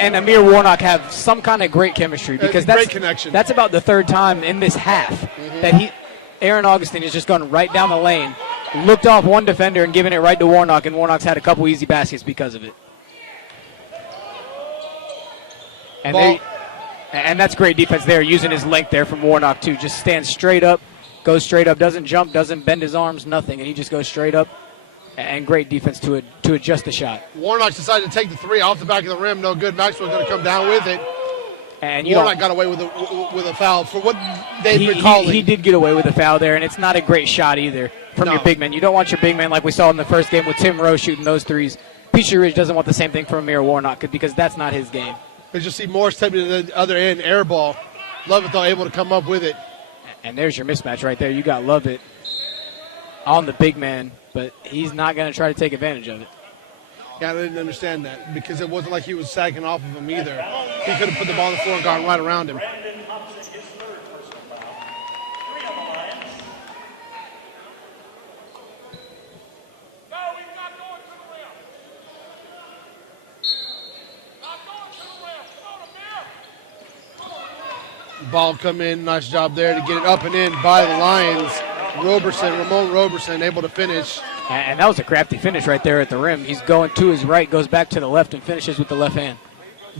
and Amir Warnock have some kind of great chemistry because great connection. That's about the third time in this half that Aaron Augustin has just gone right down the lane, looked off one defender and given it right to Warnock, and Warnock's had a couple easy baskets because of it. And that's great defense there, using his length there from Warnock too. Just stands straight up, goes straight up, doesn't jump, doesn't bend his arms, nothing, and he just goes straight up. And great defense to adjust the shot. Warnock decided to take the three off the back of the rim. No good. Maxwell's going to come down with it. And Warnock got away with a foul for what they've been calling. He did get away with a foul there, and it's not a great shot either from your big man. You don't want your big man like we saw in the first game with Tim Rowe shooting those threes. Peachtree Ridge doesn't want the same thing from Amir Warnock because that's not his game. As you see Morris taking to the other end, air ball. Lovett, though, able to come up with it. And there's your mismatch right there. You got Lovett on the big man, but he's not going to try to take advantage of it. Yeah, I didn't understand that because it wasn't like he was sagging off of him either. He could have put the ball on the floor and gone right around him. Brandon Thompson, his third personal foul. 3 on the Lions. No, he's not going to the rim. Not going to the rim. Go to Bear. Ball come in. Nice job there to get it up and in by the Lions. Ramon Roberson able to finish. And that was a crafty finish right there at the rim. He's going to his right, goes back to the left, and finishes with the left hand.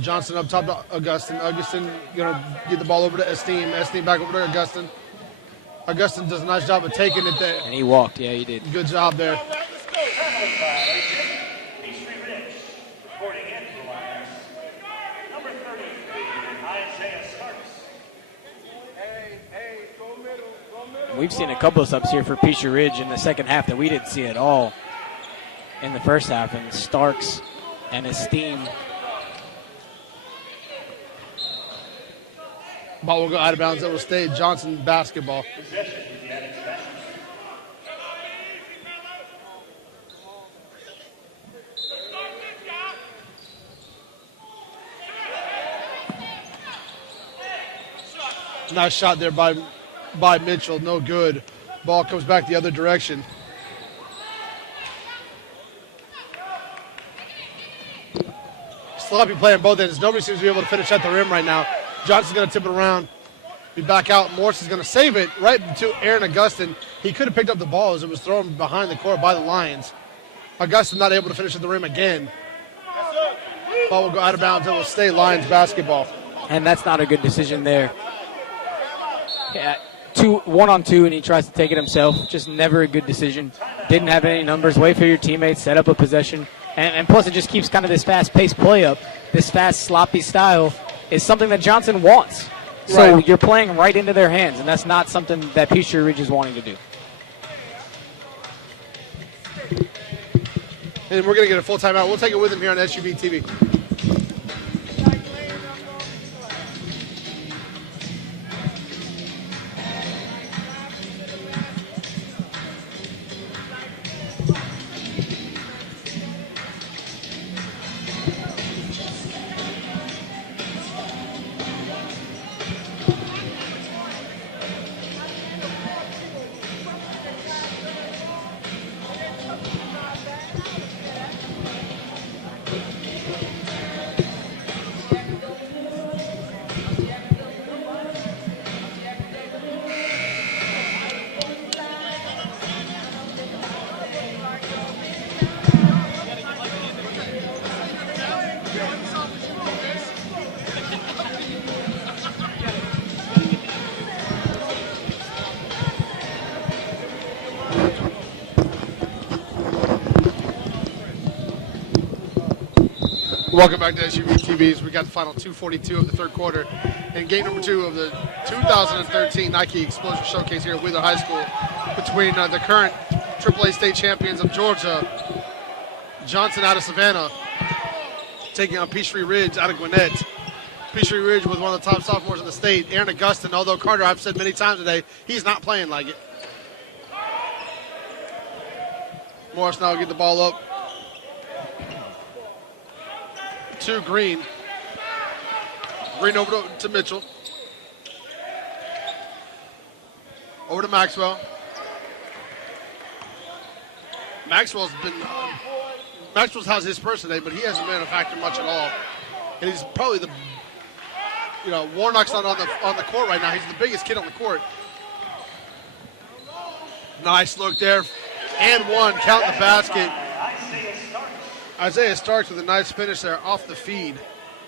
Johnson up top to Augustin. Augustin going to get the ball over to Esteem. Esteem back over to Augustin. Augustin does a nice job of taking it there. And he walked. Yeah, he did. Good job there. Peachtree Ridge, reporting in for the Lions. Number 33, Isaiah Starks. Hey, go middle. We've seen a couple of subs here for Peachtree Ridge in the second half that we didn't see at all in the first half, and Starks and Esteem. Ball will go out of bounds. It will stay Johnson basketball. Possession with the Adams Masters. Nice shot there by Mitchell. No good. Ball comes back the other direction. Sloppy play on both ends. Nobody seems to be able to finish at the rim right now. Johnson's going to tip it around. Be back out. Morris is going to save it right to Aaron Augustin. He could have picked up the ball as it was thrown behind the court by the Lions. Augustin not able to finish at the rim again. Ball will go out of bounds. It will stay Lions basketball. And that's not a good decision there. Yeah, 1-on-2, and he tries to take it himself. Just never a good decision. Didn't have any numbers. Wait for your teammates. Set up a possession. And plus, it just keeps kind of this fast-paced play up. This fast, sloppy style is something that Johnson wants. So Right. you're playing right into their hands, and that's not something that Peachtree Ridge is wanting to do. And we're going to get a full timeout. We'll take it with him here on SUV TV. Welcome back to SUV TVs. We got the final 2:42 of the third quarter and game number 2 of the 2013 Nike Explosion Showcase here at Wheeler High School between the current AAA state champions of Georgia, Johnson out of Savannah, taking on Peachtree Ridge out of Gwinnett. Peachtree Ridge with one of the top sophomores in the state, Aaron Augustin, although Carter, I've said many times today, he's not playing like it. Morris now will get the ball up to Green. Green over to Mitchell. Over to Maxwell. Maxwell's has his first today, but he hasn't been a factor much at all. And he's probably Warnock's not on the court right now. He's the biggest kid on the court. Nice look there. And one, count the basket. Isaiah Starks with a nice finish there off the feed.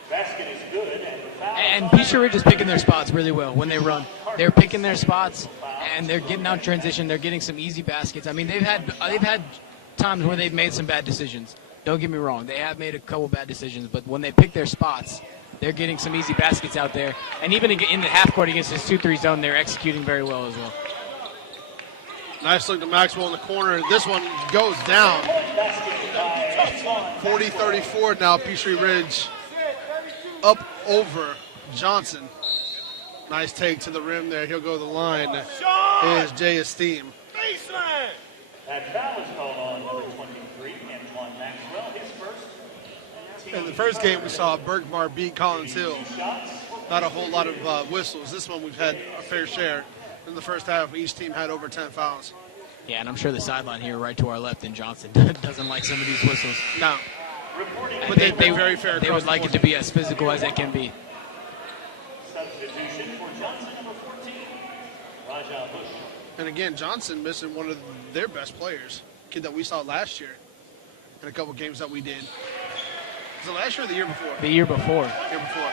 Basket is good. And Peachtree Ridge is picking their spots really well when they run. They're picking their spots, and they're getting out transition. They're getting some easy baskets. I mean, they've had times where they've made some bad decisions. Don't get me wrong. They have made a couple bad decisions, but when they pick their spots, they're getting some easy baskets out there. And even in the half court against this 2-3 zone, they're executing very well as well. Nice look to Maxwell in the corner. This one goes down. 40-34 now, Peachtree Ridge up over Johnson. Nice take to the rim there. He'll go to the line. Is Jay Esteem. That foul is called on number 23, Antoine Maxwell. His first. In the first game, we saw Bergmar beat Collins Hill. Not a whole lot of whistles. This one we've had a fair share. In the first half, each team had over 10 fouls. Yeah, and I'm sure the sideline here right to our left in Johnson doesn't like some of these whistles. No. But they've been very fair. They would like it to be as physical as it can be. Substitution for Johnson, number 14, Rajah Bush. And again, Johnson missing one of their best players, kid that we saw last year in a couple games that we did. Was it last year or the year before? The year before. Year before.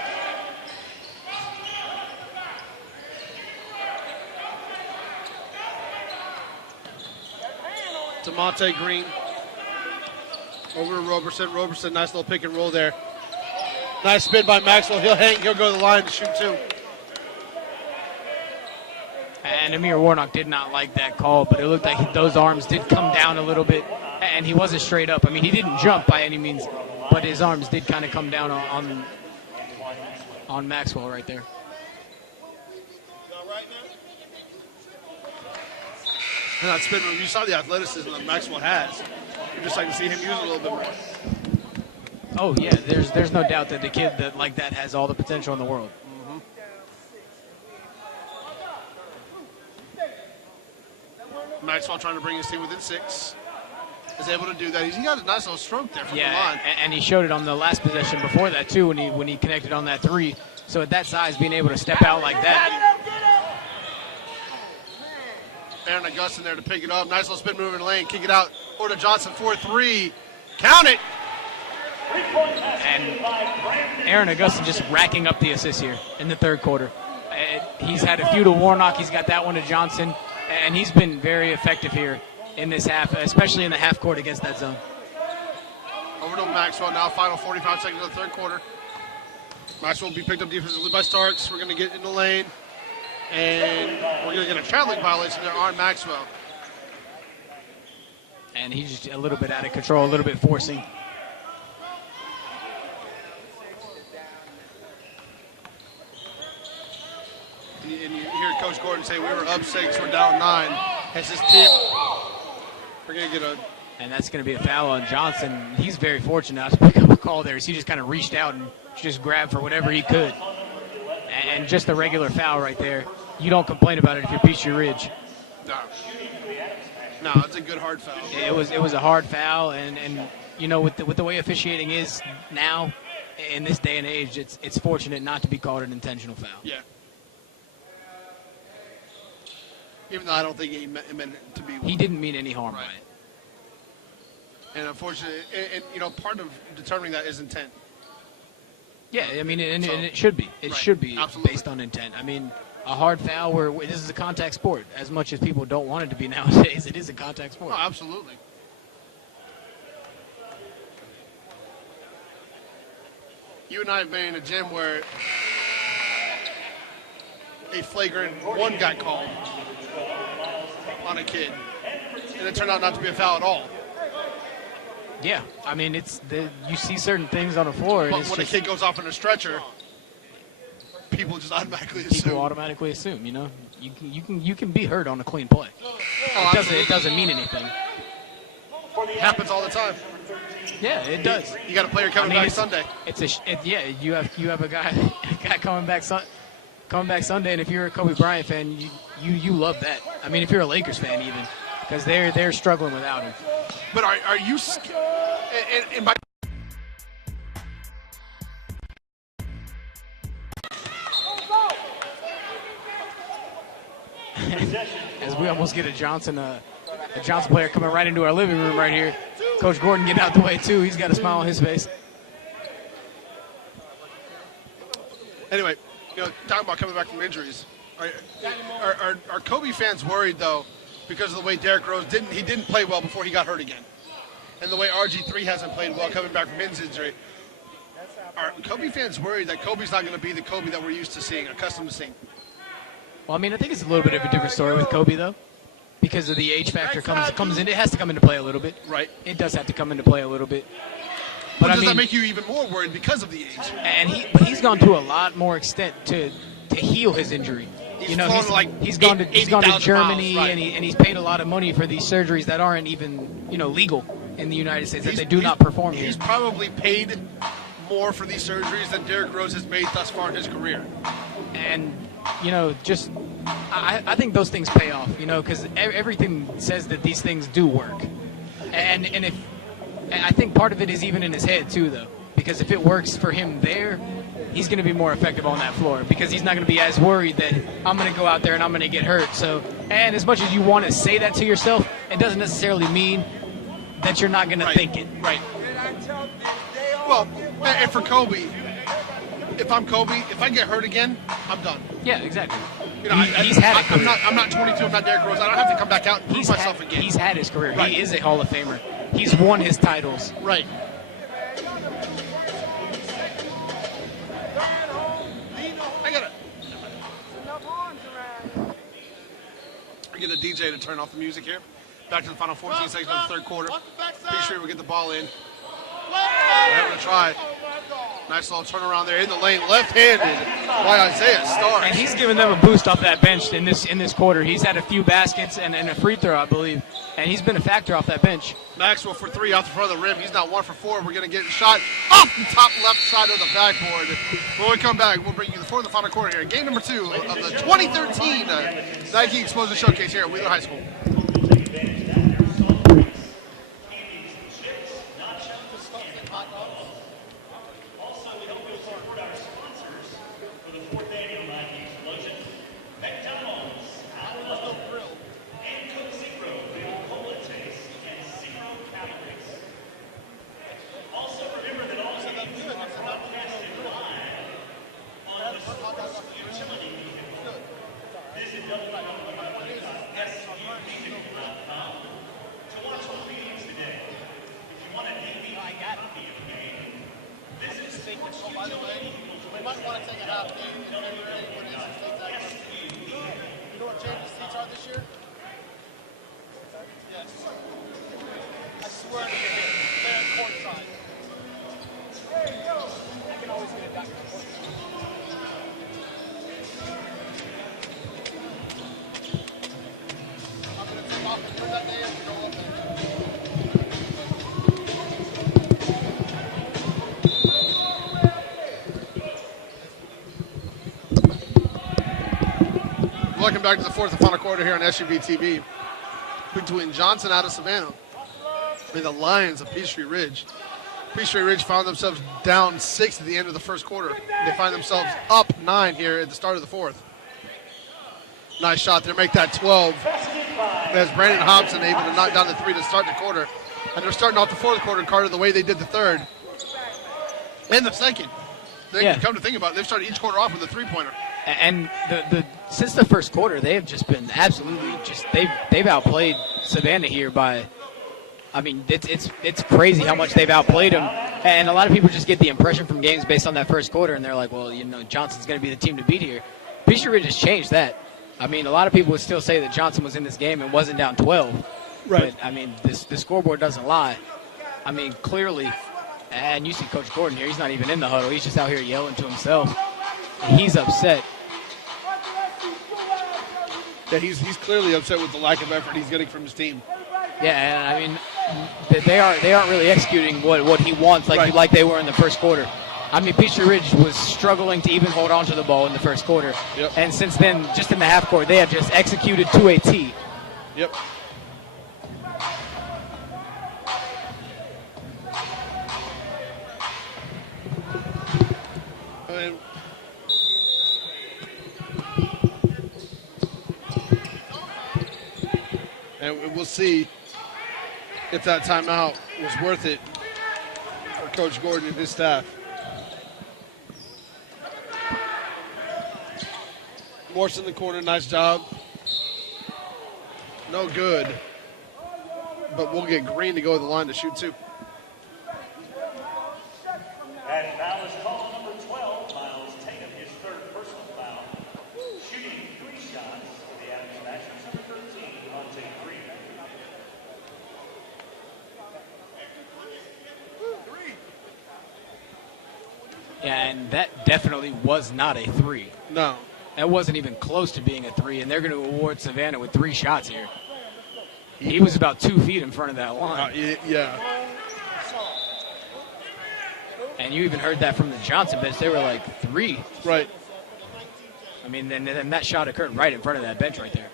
DeMonte Green over to Roberson. Roberson, nice little pick and roll there. Nice spin by Maxwell. He'll hang. He'll go to the line to shoot two. And Amir Warnock did not like that call, but it looked like those arms did come down a little bit, and he wasn't straight up. I mean, he didn't jump by any means, but his arms did kind of come down on Maxwell right there. And that spin move, you saw the athleticism that Maxwell has. You'd just like to see him use it a little bit more. Oh, yeah, there's no doubt that the kid that like that has all the potential in the world. Maxwell trying to bring his team within 6. Is able to do that. He got a nice little stroke there from the line. And he showed it on the last possession before that, too, when he connected on that 3. So at that size, being able to step out like that. Aaron Augustin there to pick it up. Nice little spin move in the lane. Kick it out. Over to Johnson, 4-3. Count it. And Aaron Augustin just racking up the assists here in the third quarter. He's had a few to Warnock. He's got that one to Johnson. And he's been very effective here in this half, especially in the half court against that zone. Over to Maxwell now. Final 45 seconds of the third quarter. Maxwell will be picked up defensively by Starks. We're going to get in the lane. And we're going to get a traveling violation there on Maxwell. And he's just a little bit out of control, a little bit forcing. And you hear Coach Gordon say, we were up 6, we're down 9. That's his team. We're going to get a... And that's going to be a foul on Johnson. He's very fortunate not to pick up a call there. He just kind of reached out and just grabbed for whatever he could. And just a regular foul right there. You don't complain about it if you're Peachtree Ridge. No, it's a good hard foul. It was a hard foul, and you know, with the way officiating is now in this day and age, it's fortunate not to be called an intentional foul. Yeah. Even though I don't think he meant it to be one. He didn't mean any harm by it. And unfortunately, and you know, part of determining that is intent. Yeah, I mean, and it should be. It should be absolutely based on intent. I mean, a hard foul where this is a contact sport. As much as people don't want it to be nowadays, it is a contact sport. Oh, absolutely. You and I have been in a gym where a flagrant one got called on a kid, and it turned out not to be a foul at all. Yeah, I mean, you see certain things on the floor, and But it's when just a kid goes off on a stretcher, people just automatically assume. people automatically assume. You know, you can be hurt on a clean play. Oh, It doesn't mean anything. It happens all the time. Yeah, it does. You got a player coming back Sunday. You have a guy coming back Sunday, and if you're a Kobe Bryant fan, you love that. I mean, if you're a Lakers fan, even because they're struggling without him. But are you? And by as we almost get a Johnson player coming right into our living room right here. Coach Gordon getting out the way too. He's got a smile on his face. anyway, talking about coming back from injuries, are Kobe fans worried though because of the way Derrick Rose didn't play well before he got hurt again, and the way RG3 hasn't played well coming back from his injury? Are Kobe fans worried that Kobe's not going to be the Kobe that we're used to seeing, accustomed to seeing? Well, I mean, I think it's a little bit of a different story with Kobe though, because of the age factor comes in. It has to come into play a little bit. Right. It does have to come into play a little bit. But does that make you even more worried because of the age? And he's gone to a lot more extent to heal his injury. He's gone to Germany, miles, right. and he's paid a lot of money for these surgeries that aren't even legal in the United States, that they do not perform here. He's probably paid more for these surgeries than Derrick Rose has made thus far in his career. And I think those things pay off, because everything says that these things do work. And I think part of it is even in his head too, though, because if it works for him there, he's going to be more effective on that floor, because he's not going to be as worried that I'm going to go out there and I'm going to get hurt. So, and as much as you want to say that to yourself, it doesn't necessarily mean that you're not going to think it. Right. Well, and for Kobe, if I'm Kobe, if I get hurt again, I'm done. Yeah, exactly. He's had it. I'm not 22. I'm not Derrick Rose. I don't have to come back out and prove myself again. He's had his career. Right. He is a Hall of Famer. He's won his titles. Right. I get the DJ to turn off the music here. Back to the final 14 seconds of the third quarter. Peachtree will get the ball in. They're having a try. Nice little turnaround there in the lane, left-handed by Isaiah Starks. And he's giving them a boost off that bench in this quarter. He's had a few baskets and a free throw, I believe, and he's been a factor off that bench. Maxwell for three off the front of the rim. He's now 1 for 4. We're going to get a shot off the top left side of the backboard. When we come back, we'll bring you the final quarter here. Game number 2 of the 2013 Nike Explosion Showcase here at Wheeler High School. Welcome back to the fourth and final quarter here on SUV TV between Johnson out of Savannah and the Lions of Peachtree Ridge. Peachtree Ridge found themselves down 6 at the end of the first quarter. They find themselves up 9 here at the start of the fourth. Nice shot there, make that 12. As Brandon Hobson able to knock down the 3 to start the quarter. And they're starting off the fourth quarter, Carter, the way they did the third and the second. They can come to think about it, they've started each quarter off with a 3-pointer. And since the first quarter, they have just been absolutely they've outplayed Savannah here by I mean, it's crazy how much they've outplayed him. And a lot of people just get the impression from games based on that first quarter, and they're like, well, Johnson's going to be the team to beat here. Peachtree Ridge has changed that. I mean, a lot of people would still say that Johnson was in this game and wasn't down 12. Right. But, I mean, the scoreboard doesn't lie. I mean, clearly, and you see Coach Gordon here, he's not even in the huddle. He's just out here yelling to himself. And he's upset. Yeah, he's clearly upset with the lack of effort he's getting from his team. Yeah, and I mean, they aren't really executing what he wants like they were in the first quarter. I mean, Peachtree Ridge was struggling to even hold on to the ball in the first quarter. Yep. And since then, just in the half court, they have just executed to a T. Yep. And we'll see if that timeout was worth it for Coach Gordon and his staff. Morse in the corner, nice job. No good. But we'll get Green to go to the line to shoot too. And foul is called on number 12, Miles Tatum, his third personal foul. Shooting 3 shots for the Adams Smashers, number 13, Monte Green. Yeah, and that definitely was not a 3. No. That wasn't even close to being a 3, and they're going to award Savannah with 3 shots here. He was about 2 feet in front of that line. Yeah. And you even heard that from the Johnson bench. They were like 3. Right. I mean, then that shot occurred right in front of that bench right there.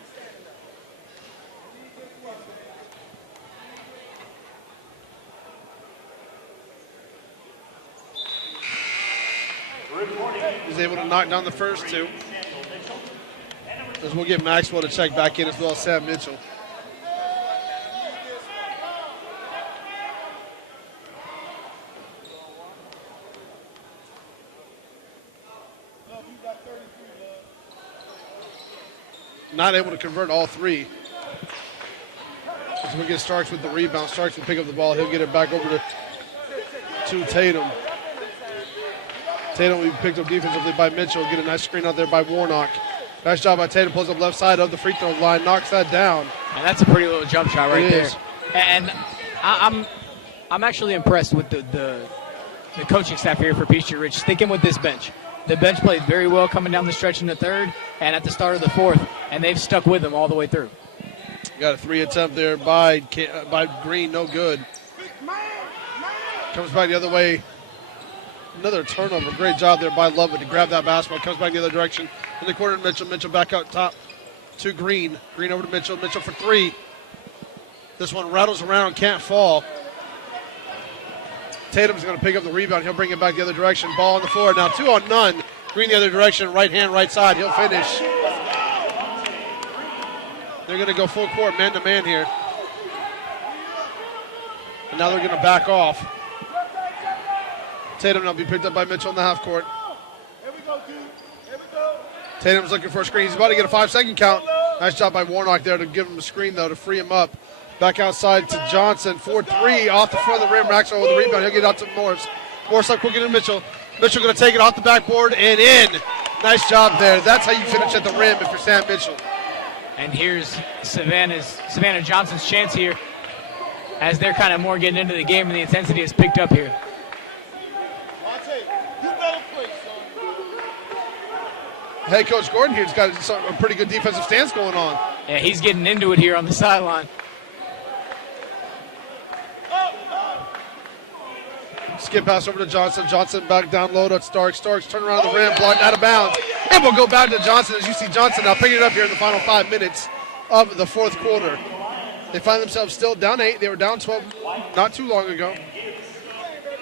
He's able to knock down the first 2. As we'll get Maxwell to check back in as well as Sam Mitchell. Not able to convert all 3. As we'll get Starks with the rebound. Starks will pick up the ball. He'll get it back over to Tatum. Tatum will be picked up defensively by Mitchell. Get a nice screen out there by Warnock. Nice job by Tatum. Pulls up left side of the free throw line. Knocks that down. And that's a pretty little jump shot right there. Is. And I'm actually impressed with the coaching staff here for Peachtree Ridge, sticking with this bench. The bench played very well coming down the stretch in the third and at the start of the fourth, and they've stuck with them all the way through. Got a 3 attempt there by Green. No good. Comes back the other way. Another turnover. Great job there by Lovett to grab that basketball. Comes back the other direction. In the corner, Mitchell. Mitchell back out top to Green. Green over to Mitchell. Mitchell for 3. This one rattles around, can't fall. Tatum's going to pick up the rebound. He'll bring it back the other direction. Ball on the floor. Now 2 on none. Green the other direction. Right hand, right side. He'll finish. They're going to go full court, man-to-man here. And now they're going to back off. Tatum will be picked up by Mitchell in the half court. Tatum's looking for a screen. He's about to get a 5-second count. Nice job by Warnock there to give him a screen, though, to free him up. Back outside to Johnson. 4-3 off the front of the rim. Maxwell with the rebound. He'll get out to Morris. Morris up quickly to Mitchell. Mitchell going to take it off the backboard and in. Nice job there. That's how you finish at the rim if you're Sam Mitchell. And here's Savannah Johnson's chance here as they're kind of more getting into the game and the intensity is picked up here. Head coach Gordon here's got a pretty good defensive stance going on. Yeah, he's getting into it here on the sideline. Skip pass over to Johnson. Johnson back down low to Starks. Starks turn around the rim, blocked out of bounds. And we'll go back to Johnson as you see Johnson now picking it up here in the final 5 minutes of the fourth quarter. They find themselves still down 8. They were down 12 not too long ago.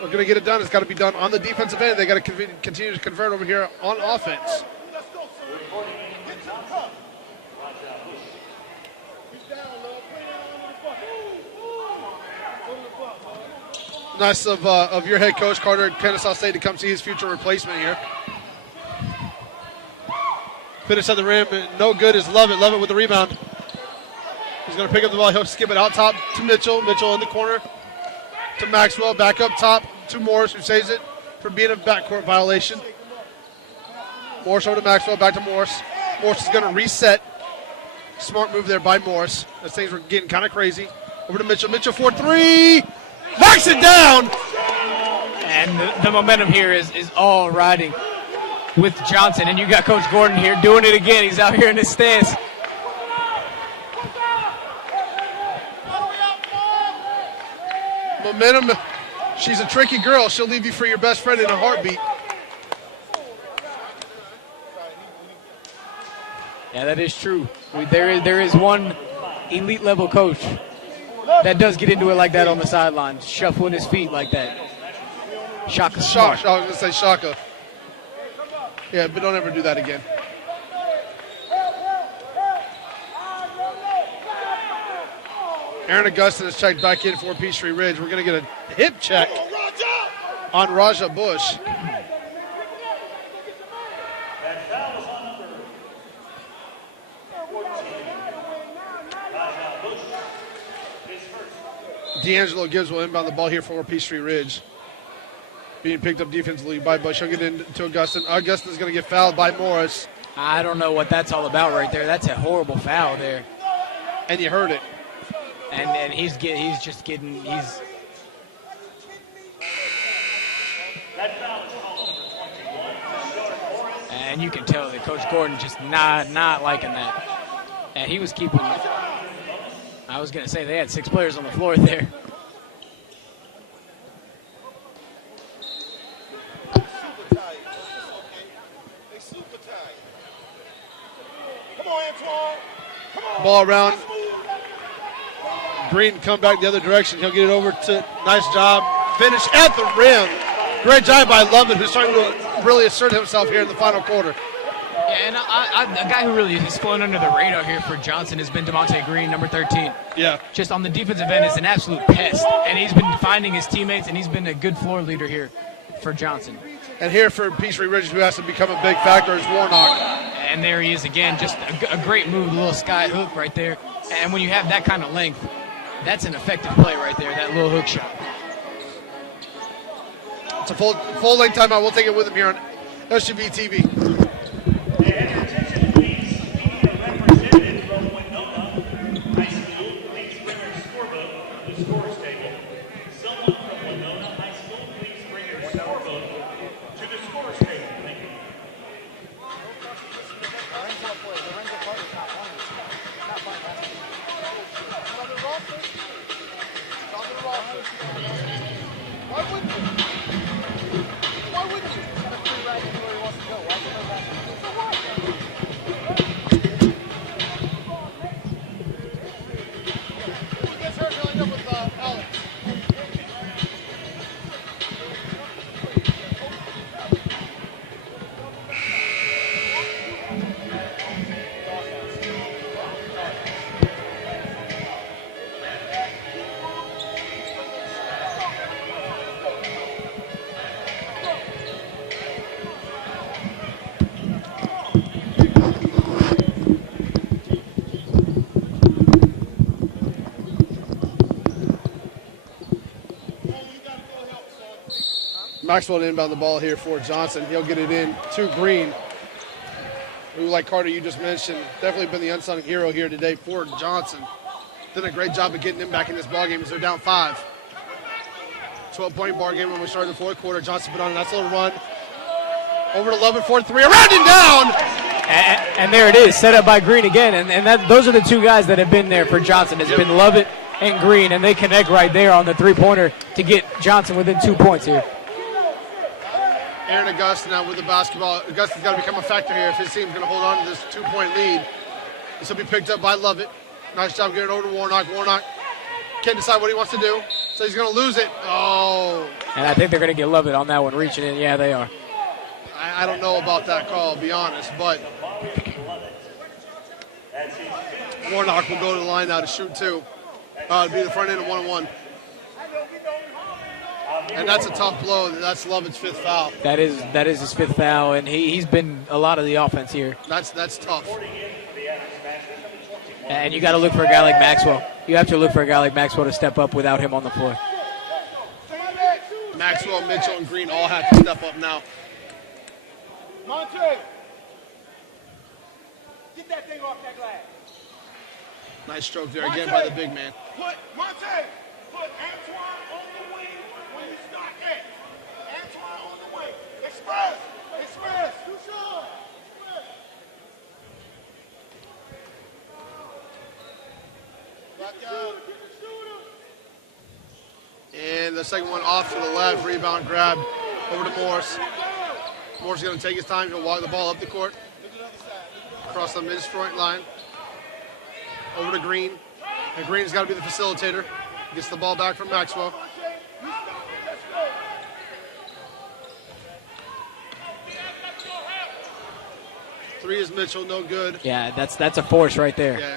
We're going to get it done. It's got to be done on the defensive end. They got to continue to convert over here on offense. Nice of your head coach, Carter Kennesaw State, to come see his future replacement here. Finish at the rim. No good is Lovett. Lovett with the rebound. He's going to pick up the ball. He'll skip it out top to Mitchell. Mitchell in the corner to Maxwell. Back up top to Morris, who saves it for being a backcourt violation. Morris over to Maxwell. Back to Morris. Morris is going to reset. Smart move there by Morris. As things were getting kind of crazy. Over to Mitchell. Mitchell 4-3. Knocks it down. And the momentum here is all riding with Johnson. And you got Coach Gordon here doing it again. He's out here in his stance. Momentum. She's a tricky girl. She'll leave you for your best friend in a heartbeat. Yeah, that is true. There is one elite level coach that does get into it like that on the sideline, shuffling his feet like that. Shaka Smart. I was going to say Shaka. Yeah, but don't ever do that again. Aaron Augustin is checked back in for Peachtree Ridge. We're going to get a hip check on Raja Bush. D'Angelo Gibbs will inbound the ball here for Peachtree Ridge. Being picked up defensively by Bush. He'll get into Augustin. Augustin's going to get fouled by Morris. I don't know what that's all about right there. That's a horrible foul there. And you heard it. And he's getting. And you can tell that Coach Gordon just not liking that. And he was keeping. I was going to say they had 6 players on the floor there. Ball around. Green come back the other direction. He'll get it over to, nice job. Finish at the rim. Great job by Lovett, who's starting to really assert himself here in the final quarter. Yeah, and a guy who really has flown under the radar here for Johnson has been DeMonte Green, number 13. Yeah. Just on the defensive end is an absolute pest. And he's been finding his teammates, and he's been a good floor leader here for Johnson. And here for Peachtree Ridge, who has to become a big factor, is Warnock. And there he is again, just a great move, a little sky hook right there. And when you have that kind of length, that's an effective play right there, that little hook shot. It's a full length timeout. We'll take it with him here on SUV TV. Maxwell to inbound the ball here for Johnson. He'll get it in to Green, who, like Carter, you just mentioned, definitely been the unsung hero here today for Johnson. Did a great job of getting him back in this ball game as they're down 5. 12-point ball game when we started the fourth quarter. Johnson put on a nice little run. Over to Lovett, 4-3, around and down! And there it is, set up by Green again. And those are the 2 guys that have been there for Johnson. It's been Lovett and Green, and they connect right there on the 3-pointer to get Johnson within 2 points here. Aaron Augustin now with the basketball. Augustin's got to become a factor here if his team's going to hold on to this 2-point lead. This will be picked up by Lovett. Nice job getting over to Warnock. Warnock can't decide what he wants to do, so he's going to lose it. Oh. And I think they're going to get Lovett on that one, reaching in. Yeah, they are. I don't know about that call, to be honest, but Warnock will go to the line now to shoot 2. It'll be the front end of 1-1. And that's a tough blow. That's Lovett's 5th foul. That is his 5th foul, and he's been a lot of the offense here. That's tough. And you got to look for a guy like Maxwell. You have to look for a guy like Maxwell to step up without him on the floor. Maxwell, Mitchell, and Green all have to step up now. Monte, get that thing off that glass. Nice stroke there again by the big man. Put Monte, put Antoine on the wing when you start it. Antoine on the wing. Express. Too short. Back out. And the second one off to the left. Rebound grab over to Morse. Morse is going to take his time. He'll walk the ball up the court. Across the midpoint line. Over to Green. And Green's got to be the facilitator. Gets the ball back from Maxwell. Three is Mitchell, no good. Yeah, that's a force right there. Yeah.